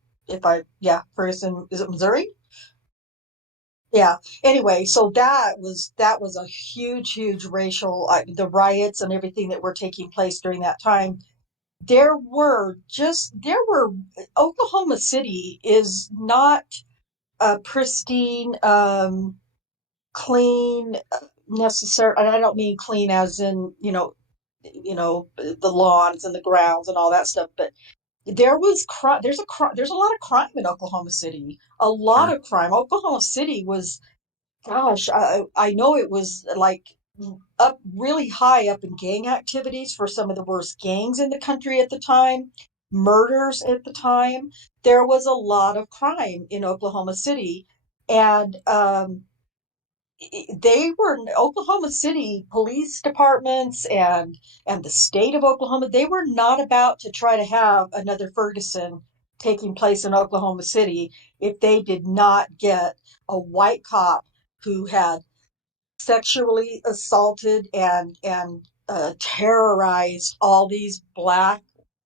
Ferguson, is it Missouri? Yeah. Anyway, so that was a huge racial, the riots and everything that were taking place during that time. Oklahoma City is not a pristine, clean, necessary. And I don't mean clean as in, you know, the lawns and the grounds and all that stuff, but there's a lot of crime in Oklahoma City. A lot of crime. Oklahoma City was, gosh, I know it was like up really high up in gang activities for some of the worst gangs in the country at the time, murders at the time. There was a lot of crime in Oklahoma City, and Oklahoma City police departments and the state of Oklahoma, they were not about to try to have another Ferguson taking place in Oklahoma City if they did not get a white cop who had sexually assaulted and terrorized all these Black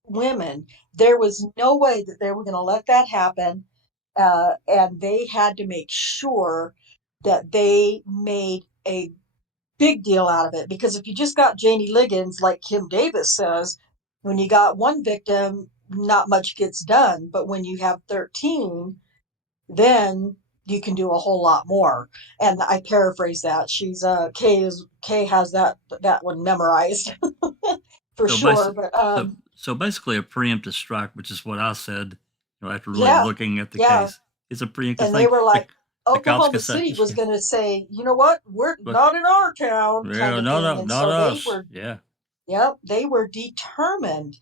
women. There was no way that they were going to let that happen, and they had to make sure that they made a big deal out of it. Because if you just got Janie Liggins, like Kim Davis says, when you got one victim, not much gets done. But when you have 13, then you can do a whole lot more. And I paraphrase that. She's Kay has that one memorized for sure. But so basically a preemptive strike, which is what I said, you know, after really looking at the case. It's a preemptive thing. And they were like, Oklahoma say, City was going to say, you know what, we're not in our town, kind of thing. And not so us. they were, yeah, they were determined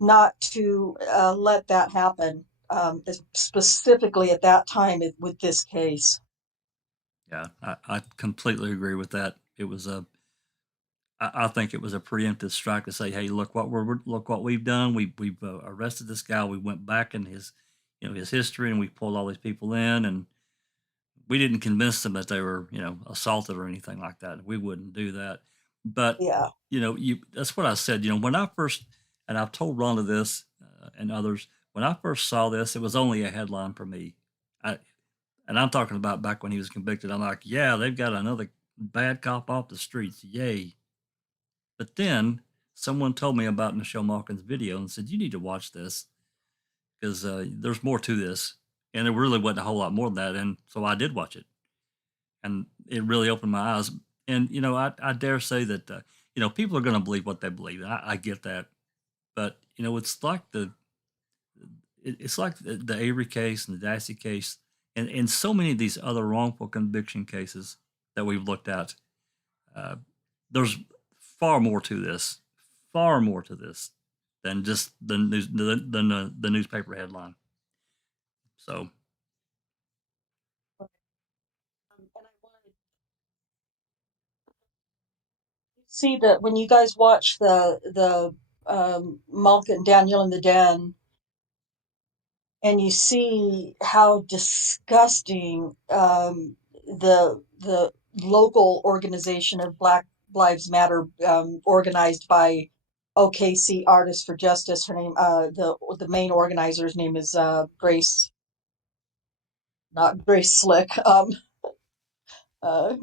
not to let that happen, specifically at that time with this case. Yeah, I completely agree with that. It was I think it was a preemptive strike to say, hey, look what we've done. We've arrested this guy. We went back in his history, and we pulled all these people in, and we didn't convince them that they were assaulted or anything like that. We wouldn't do that. But that's what I said. When I first, and I've told Rhonda this and others, when I first saw this, it was only a headline for me. And I'm talking about back when he was convicted. I'm like, yeah, they've got another bad cop off the streets. Yay. But then someone told me about Michelle Malkin's video and said, you need to watch this because there's more to this. And there really wasn't a whole lot more than that. And so I did watch it. And it really opened my eyes. And, I dare say that, people are going to believe what they believe. I get that. But, it's like the Avery case and the Dassey case and so many of these other wrongful conviction cases that we've looked at. There's far more to this than just the newspaper headline. So. See that when you guys watch the Malkin, Daniel in the Den, and you see how disgusting the local organization of Black Lives Matter, organized by OKC Artists for Justice. Her name, the main organizer's name is Grace, not Grace Slick.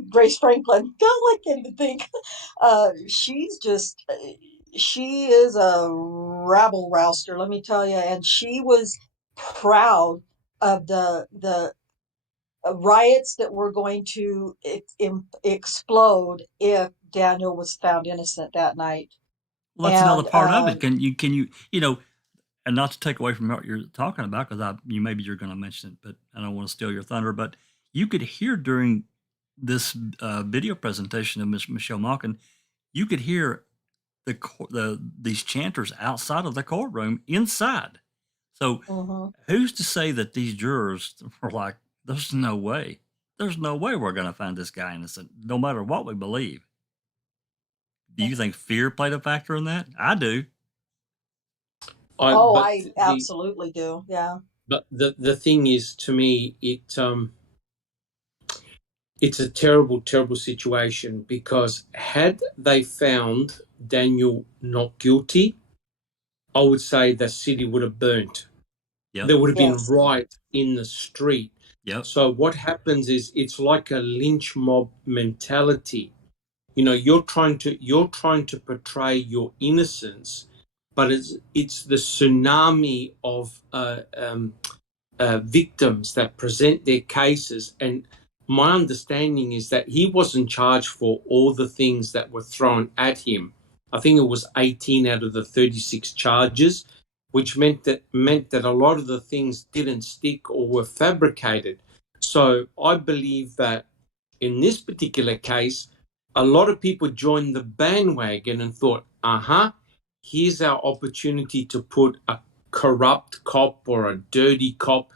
Grace Franklin. God, I can't even think. She is a rabble rouster, let me tell you. And she was proud of the riots that were going to explode if Daniel was found innocent that night. Well, that's another part of it. Can you, and not to take away from what you're talking about, because maybe you're going to mention it, but I don't want to steal your thunder. But you could hear during this video presentation of Michelle Malkin, you could hear these chanters outside of the courtroom inside. So who's to say that these jurors were like, there's no way we're going to find this guy innocent, no matter what we believe? Do you think fear played a factor in that? I do. I absolutely do. Yeah. But the thing is, to me, it's a terrible, terrible situation, because had they found Daniel not guilty, I would say the city would have burnt. Yep. There would have been riot in the street. Yep. So what happens is it's like a lynch mob mentality. You're trying to portray your innocence, but it's the tsunami of victims that present their cases. And my understanding is that he wasn't charged for all the things that were thrown at him. I think it was 18 out of the 36 charges, which meant that a lot of the things didn't stick or were fabricated. So I believe that in this particular case, a lot of people joined the bandwagon and thought, here's our opportunity to put a corrupt cop or a dirty cop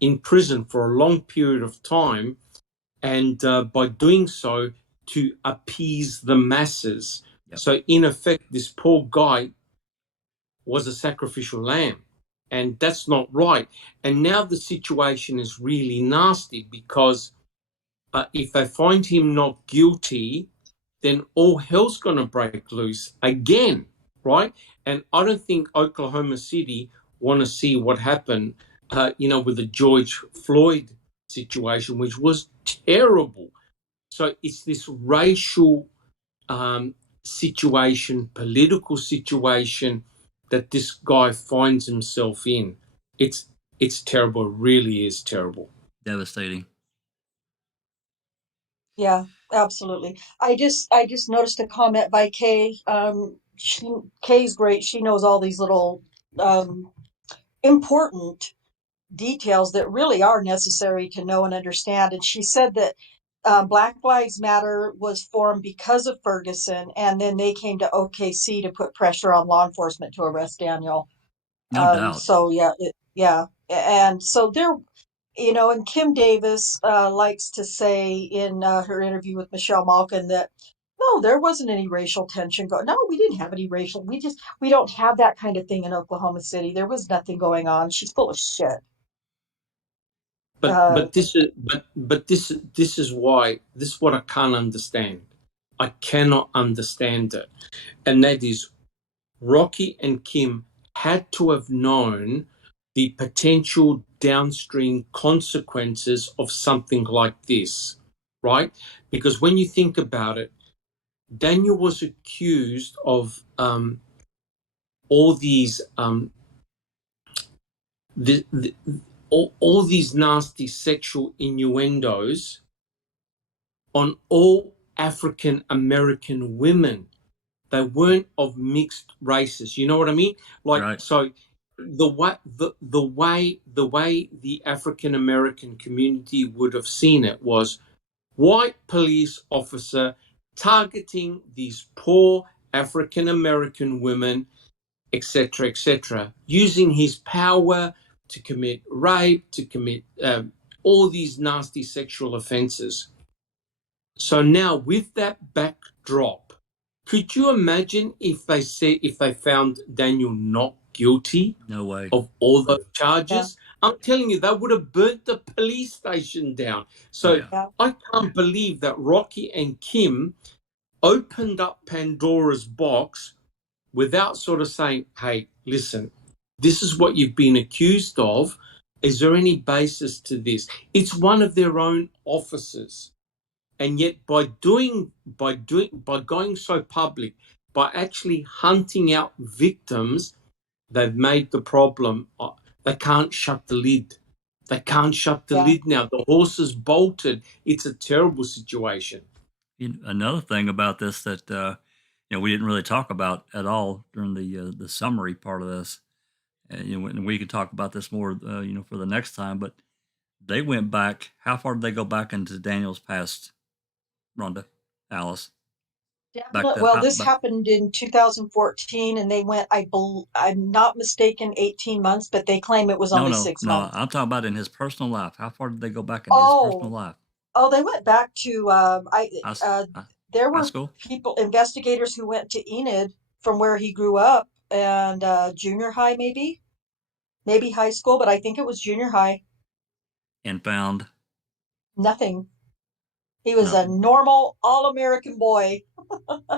in prison for a long period of time, and by doing so, to appease the masses. Yep. So in effect, this poor guy was a sacrificial lamb, and that's not right. And now the situation is really nasty, because if they find him not guilty, then all hell's going to break loose again, right? And I don't think Oklahoma City want to see what happened, with the George Floyd situation, which was terrible. So it's this racial situation, political situation that this guy finds himself in. It's terrible. It really is terrible. Devastating. Yeah, absolutely. I just noticed a comment by Kay. Kay's great. She knows all these little important details that really are necessary to know and understand. And she said that Black Lives Matter was formed because of Ferguson, and then they came to OKC to put pressure on law enforcement to arrest Daniel. No doubt. So yeah, and so there, and Kim Davis likes to say in her interview with Michelle Malkin that no, there wasn't any racial tension going. No, we didn't have any racial. We don't have that kind of thing in Oklahoma City. There was nothing going on. She's full of shit. But this is why this is what I can't understand. I cannot understand it, and that is Rocky and Kim had to have known the potential downstream consequences of something like this, right? Because when you think about it, Daniel was accused of all these all these nasty sexual innuendos on all African American women. They weren't of mixed races. You know what I mean? Like, right. So the way the African American community would have seen it was white police officer targeting these poor African American women, etc., using his power to commit rape, to commit all these nasty sexual offenses. So now, with that backdrop, could you imagine if they found Daniel not guilty? No way. Of all those charges? Yeah. I'm telling you, they would have burnt the police station down. So I can't believe that Rocky and Kim opened up Pandora's box without sort of saying, hey, listen, this is what you've been accused of. Is there any basis to this? It's one of their own officers. And yet by going so public, by actually hunting out victims, they've made the problem. They can't shut the lid. They can't shut the lid now. The horse is bolted. It's a terrible situation. Another thing about this that we didn't really talk about at all during the summary part of this, and we could talk about this more, for the next time. But they went back. How far did they go back into Daniel's past? Rhonda, Alice. This happened in 2014, and they went, I'm not mistaken, 18 months, but they claim it was only 6 months. No, I'm talking about in his personal life. How far did they go back in his personal life? Oh, they went back to, there were school? Investigators who went to Enid from where he grew up, and junior high maybe high school, but I think it was junior high. And found? Nothing. He was a normal, all-American boy.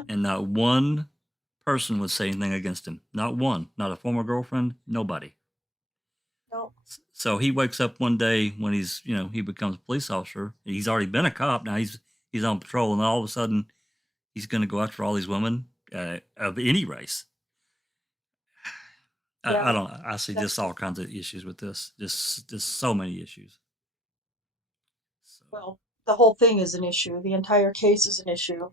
And not one person would say anything against him. Not one. Not a former girlfriend. Nobody. No. So he wakes up one day when he's, he becomes a police officer. He's already been a cop. Now he's on patrol, and all of a sudden he's going to go after all these women of any race. I see just all kinds of issues with this. Just so many issues. Well, the whole thing is an issue. The entire case is an issue.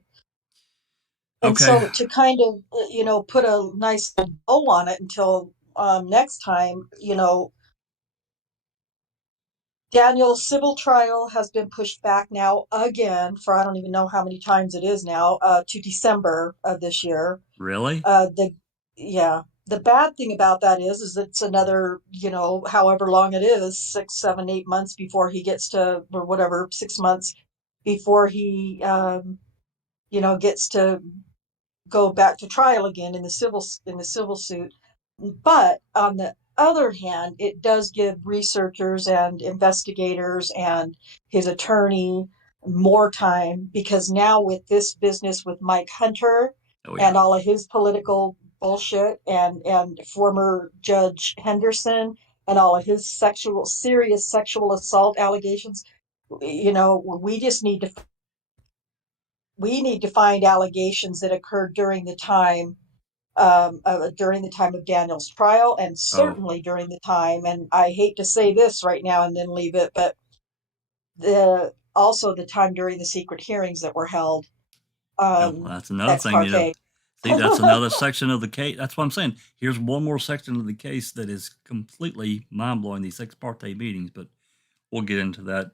And so to kind of, put a nice bow on it until next time, Daniel's civil trial has been pushed back now again for I don't even know how many times it is now, to December of this year. Really? The bad thing about that is it's another, however long it is, 6, 7, 8 months before he gets to, or whatever, 6 months before he, gets to go back to trial again in the civil suit. But on the other hand, it does give researchers and investigators and his attorney more time, because now with this business with Mike Hunter and all of his political bullshit and former Judge Henderson and all of his serious sexual assault allegations, we just need to find allegations that occurred during the time of Daniel's trial, and certainly during the time, and I hate to say this right now and then leave it, but also the time during the secret hearings that were held. That's another thing. See, that's another section of the case. That's what I'm saying. Here's one more section of the case that is completely mind-blowing, these ex parte meetings, but we'll get into that.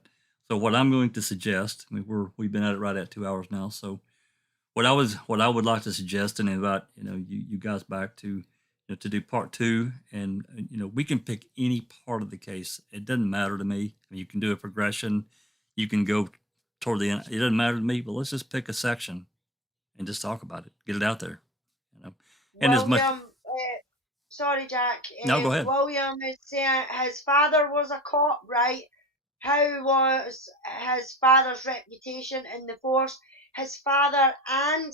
So what I'm going to suggest, I mean, we've been at it right at 2 hours now. So what I would like to suggest and invite, you guys back to, to do part 2, and, we can pick any part of the case. It doesn't matter to me. I mean, you can do a progression. You can go toward the end. It doesn't matter to me, but let's just pick a section and just talk about it, get it out there, And William, as much. Sorry, Jack. No, go ahead. William is saying his father was a cop, right? How was his father's reputation in the force? His father and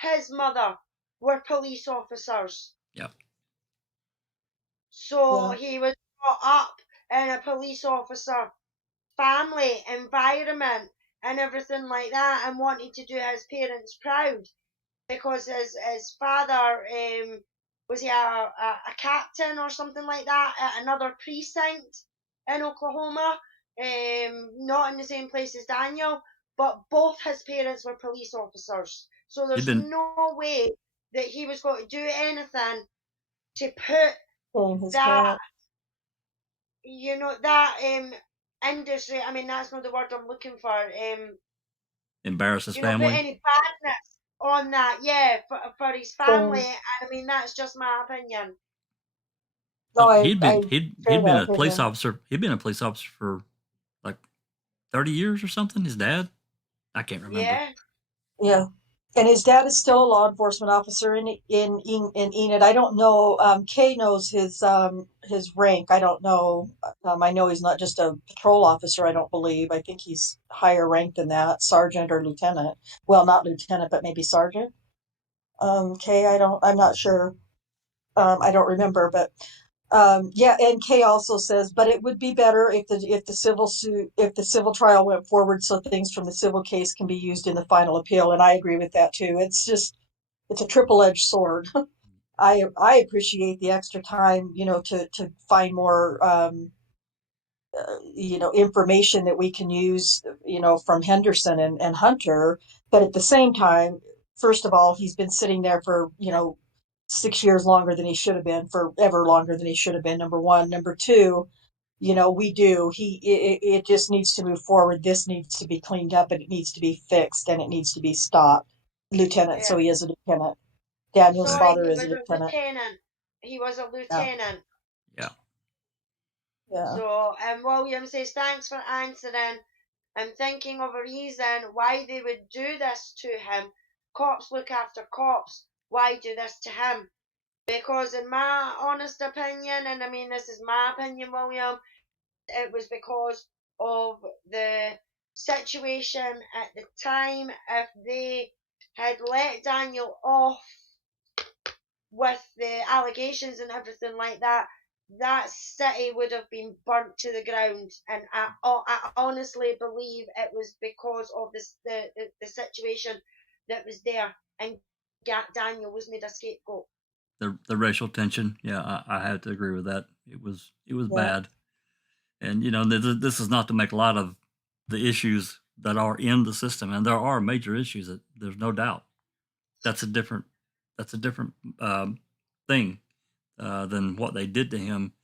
his mother were police officers. Yeah. So he was brought up in a police officer family environment and everything like that, and wanting to do his parents proud, because his father was he a captain or something like that at another precinct in Oklahoma, not in the same place as Daniel, but both his parents were police officers. So there's no way that he was going to do anything to put that, that industry, I mean, that's not the word I'm looking for, embarrass his family. Put any badness on that, for his family, and I mean, that's just my opinion. No, he'd been a police officer. He'd been a police officer for like 30 years or something. His dad, I can't remember. Yeah. And his dad is still a law enforcement officer in Enid. I don't know. Kay knows his rank. I don't know. I know he's not just a patrol officer. I don't believe. I think he's higher ranked than that, sergeant or lieutenant. Well, not lieutenant, but maybe sergeant. Kay, I'm not sure. I don't remember, but and Kay also says, but it would be better if the civil trial went forward, so things from the civil case can be used in the final appeal. And I agree with that too. It's a triple-edged sword. I appreciate the extra time, to find more, information that we can use, from Henderson and Hunter. But at the same time, first of all, he's been sitting there for, 6 years longer than he should have been, forever longer than he should have been, number one. Number two, it just needs to move forward. This needs to be cleaned up, and it needs to be fixed, and it needs to be stopped. Lieutenant, so he is a lieutenant. Daniel's father is a lieutenant. He was a lieutenant. Yeah. So, William says, thanks for answering. I'm thinking of a reason why they would do this to him. Cops look after cops. Why do this to him? Because in my honest opinion, and I mean this is my opinion, William, it was because of the situation at the time. If they had let Daniel off with the allegations and everything like that, that city would have been burnt to the ground. And I honestly believe it was because of the situation that was there, and Daniel was made a scapegoat. The racial tension, I have to agree with that. It was bad, and this is not to make a lot of the issues that are in the system, and there are major issues. That there's no doubt. That's a different thing than what they did to him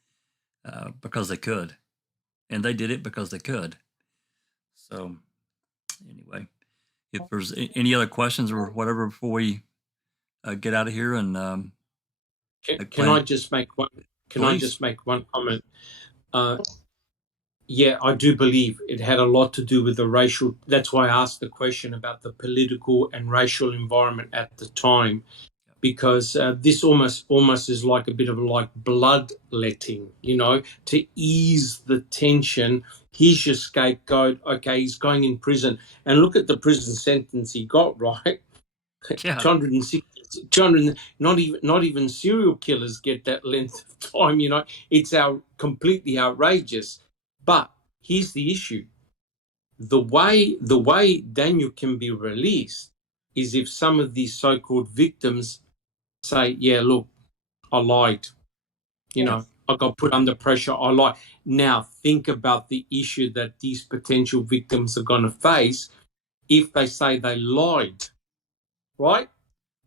because they could, and they did it because they could. So anyway, if there's any other questions or whatever before we get out of here, and can I just make one? I just make one comment? I do believe it had a lot to do with the racial. That's why I asked the question about the political and racial environment at the time, because this almost is like a bit of like bloodletting, to ease the tension. He's your scapegoat. Okay, he's going in prison, and look at the prison sentence he got, right? 260. Not even serial killers get that length of time. It's completely outrageous. But here's the issue: the way Daniel can be released is if some of these so-called victims say, "Yeah, look, I lied. I got put under pressure. I lied." Now think about the issue that these potential victims are going to face if they say they lied, right?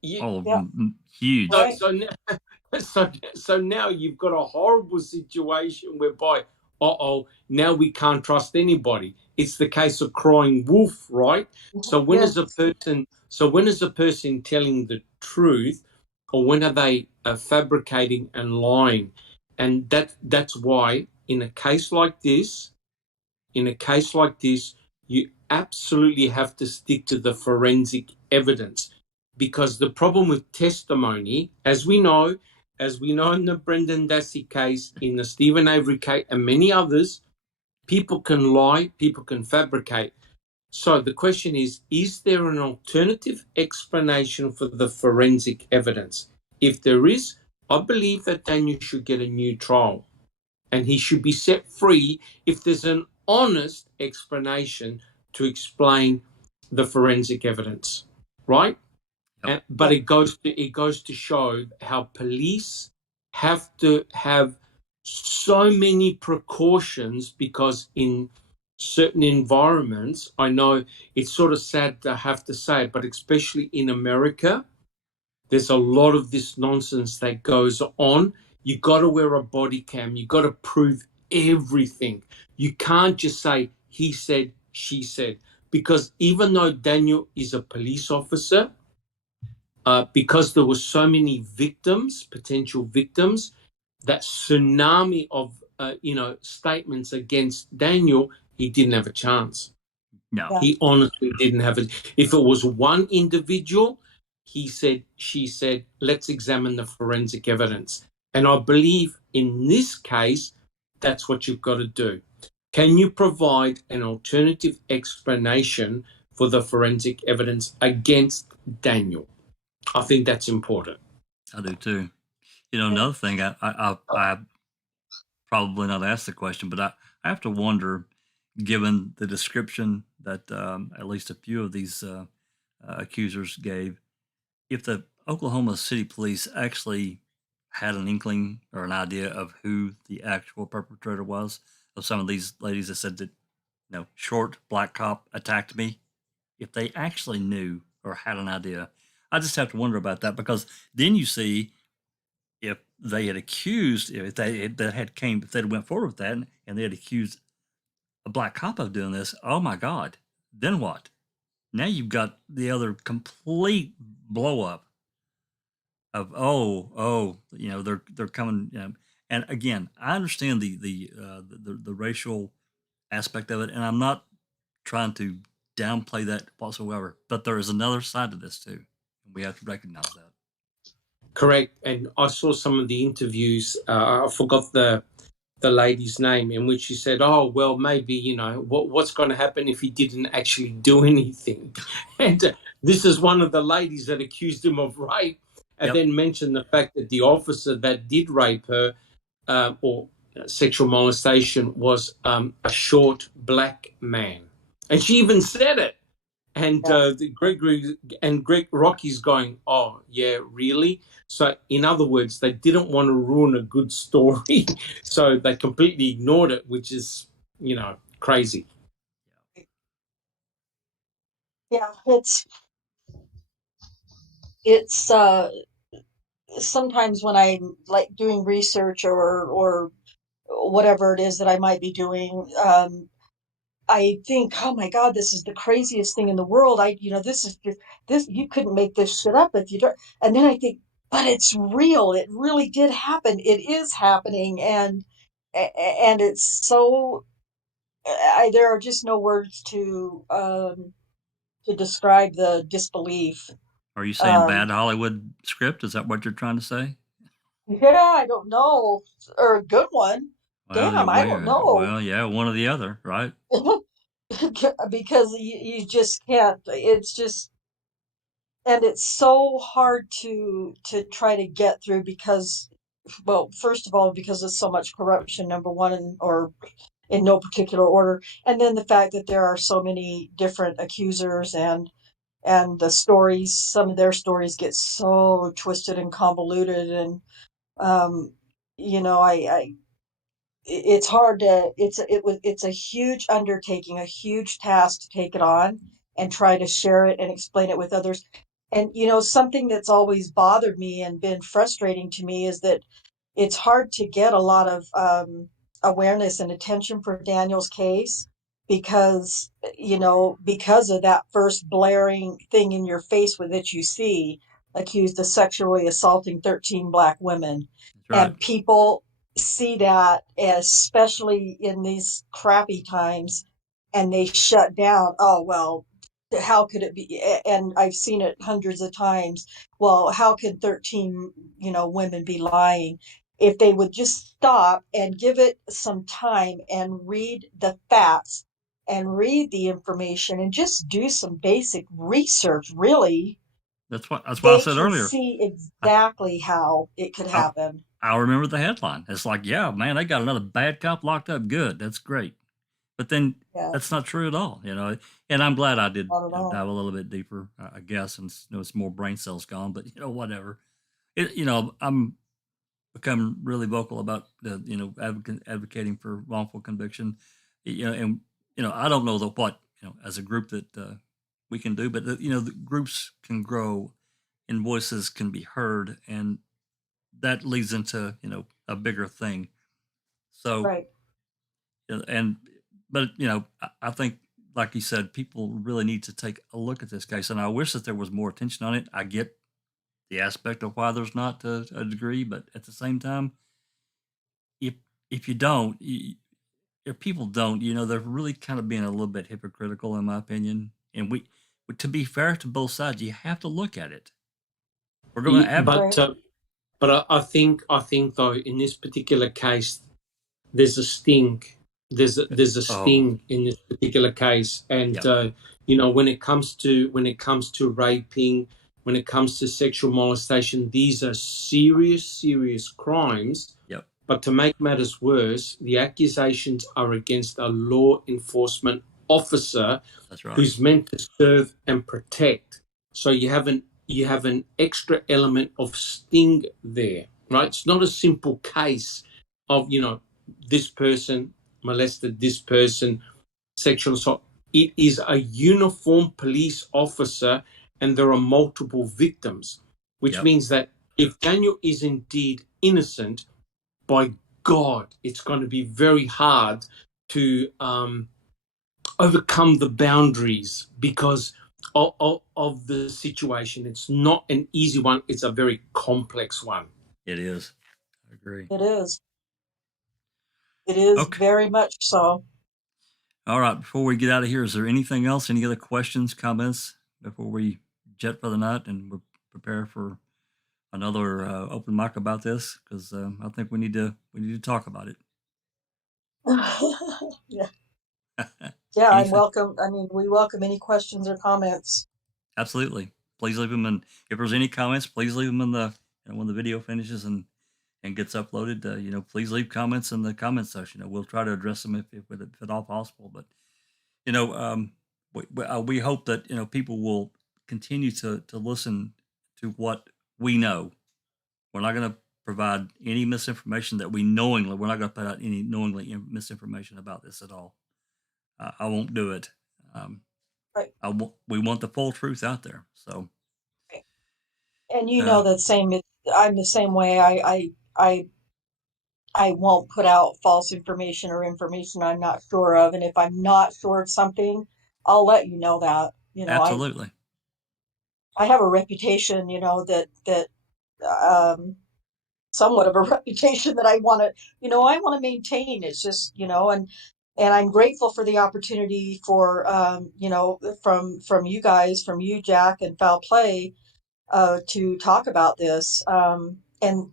Yeah. Huge. Right. So now you've got a horrible situation whereby, now we can't trust anybody. It's the case of crying wolf, right? So when Yes. is a person telling the truth, or when are they fabricating and lying? And that's why in a case like this, you absolutely have to stick to the forensic evidence, because the problem with testimony, as we know in the Brendan Dassey case, in the Stephen Avery case, and many others, people can lie, people can fabricate. So the question is there an alternative explanation for the forensic evidence? If there is, I believe that Daniel should get a new trial, and he should be set free if there's an honest explanation to explain the forensic evidence, right? But it goes to show how police have to have so many precautions, because in certain environments, I know it's sort of sad to have to say it, but especially in America, there's a lot of this nonsense that goes on. You got to wear a body cam. You got to prove everything. You can't just say he said, she said, because even though Daniel is a police officer, because there were so many victims, potential victims, that tsunami of statements against Daniel, he didn't have a chance. No, he honestly didn't have it. If it was one individual, he said, she said, let's examine the forensic evidence. And I believe in this case, that's what you've got to do. Can you provide an alternative explanation for the forensic evidence against Daniel? I think that's important. I do too. Another thing, I probably not asked the question, but I have to wonder, given the description that at least a few of these accusers gave, if the Oklahoma City Police actually had an inkling or an idea of who the actual perpetrator was, of some of these ladies that said that, short black cop attacked me, if they actually knew or had an idea. I just have to wonder about that, because then you see if they had accused, if they had went forward with that and they had accused a black cop of doing this, oh my God, then what? Now you've got the other complete blow up of they're coming. And again, I understand the racial aspect of it, and I'm not trying to downplay that whatsoever. But there is another side to this too, and we have to recognize that. Correct. And I saw some of the interviews. I forgot the lady's name, in which she said, "Oh, well, maybe what's going to happen if he didn't actually do anything." And this is one of the ladies that accused him of rape, and then mentioned the fact that the officer that did rape her or sexual molestation was a short black man, and she even said it. And Gregory and Rocky's going, "Oh, yeah, really?" So, in other words, they didn't want to ruin a good story, so they completely ignored it, which is, crazy. Yeah, it's sometimes when I'm like doing research or whatever it is that I might be doing, I think, oh my God, this is the craziest thing in the world. This is just, this, you couldn't make this shit up if you don't. And then I think, but it's real. It really did happen. It is happening. And it's so, there are just no words to describe the disbelief. Are you saying bad Hollywood script? Is that what you're trying to say? Yeah, I don't know. Or a good one. Well, Damn, I don't know. Well, yeah, one or the other, right? Because you just can't. It's just, and it's so hard to try to get through because, well, first of all, because there's so much corruption, number one, or in no particular order, and then the fact that there are so many different accusers and the stories, some of their stories get so twisted and convoluted, and I it's hard to it's a huge undertaking, a huge task to take it on and try to share it and explain it with others. And, something that's always bothered me and been frustrating to me is that it's hard to get a lot of awareness and attention for Daniel's case because, because of that first blaring thing in your face with that you see, accused of sexually assaulting 13 Black women. Right. And people see that, especially in these crappy times, and they shut down. Oh, well, how could it be? And I've seen it hundreds of times. Well, how could 13, women be lying? If they would just stop and give it some time and read the facts and read the information and just do some basic research, really, That's why I they said can earlier. see exactly how it could happen. I remember the headline. It's like, yeah, man, they got another bad cop locked up. Good. That's great. But then that's not true at all, and I'm glad I did dive a little bit deeper, I guess, and it's more brain cells gone, but whatever. I'm become really vocal about advocating for wrongful conviction, and I don't know what as a group that we can do, but the groups can grow and voices can be heard, and that leads into a bigger thing. So right. But I think, like you said, people really need to take a look at this case, and I wish that there was more attention on it. I get the aspect of why there's not to a degree, but at the same time, if you don't, if people don't, they're really kind of being a little bit hypocritical, in my opinion. And to be fair to both sides, you have to look at it. We're going to advocate. But I think though, in this particular case, there's a sting. There's a sting in this particular case, and when it comes to raping, when it comes to sexual molestation, these are serious crimes. Yep. But to make matters worse, the accusations are against a law enforcement officer. That's right. Who's meant to serve and protect. So you have an extra element of sting there, right? It's not a simple case of this person molested this person, sexual assault. It is a uniformed police officer, and there are multiple victims, which means that if Daniel is indeed innocent, by God, it's going to be very hard to overcome the boundaries because of the situation. It's not an easy one. It's a very complex one. It is. I agree. It is. It is very much so. All right. Before we get out of here, is there anything else? Any other questions, comments before we jet for the night and we'll prepare for another open mic about this? Because I think we need to talk about it. Yeah. Yeah, we welcome any questions or comments. Absolutely. Please leave them in. If there's any comments, please leave them in the when the video finishes and gets uploaded. Please leave comments in the comment section. We'll try to address them if at all possible. But we hope that people will continue to listen to what we know. We're not going to provide any misinformation that we're not going to put out any knowingly misinformation about this at all. I won't do it. Right. We want the full truth out there. So. Right. And I'm the same way. I won't put out false information or information I'm not sure of. And if I'm not sure of something, I'll let you know that. Absolutely. I have a reputation, that somewhat of a reputation that I want to maintain. It's just, and I'm grateful for the opportunity for, from you guys, from you, Jack, and Foul Play, to talk about this. And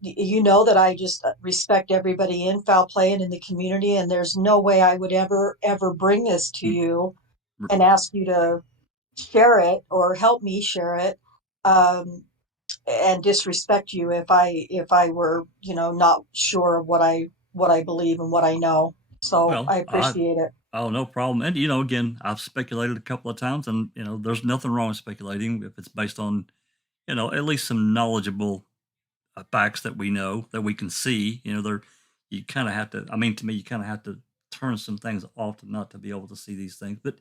you know that I just respect everybody in Foul Play and in the community, and there's no way I would ever bring this to you and ask you to share it or help me share it, and disrespect you if I were not sure of what I believe and what I know. So I appreciate it. Oh, no problem. And again, I've speculated a couple of times, and there's nothing wrong with speculating if it's based on at least some knowledgeable facts that we know, that we can see. You kind of have to. I mean, to me, you kind of have to turn some things off to not to be able to see these things. But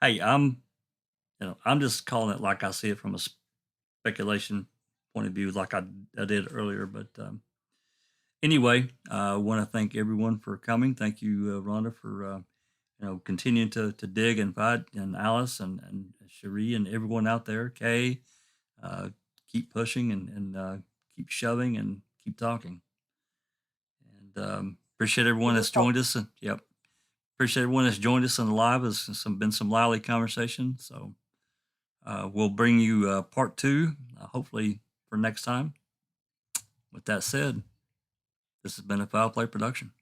hey, I'm I'm just calling it like I see it from a speculation point of view, like I did earlier. But anyway, I want to thank everyone for coming. Thank you, Rhonda, for continuing to dig and fight, and Alice and Charee and everyone out there. Kay, keep pushing and keep shoving and keep talking. And appreciate everyone that's joined us. Yep. Appreciate everyone that's joined us on the live. It's been some lively conversation. So we'll bring you part 2, hopefully for next time. With that said, this has been a Foul Play production.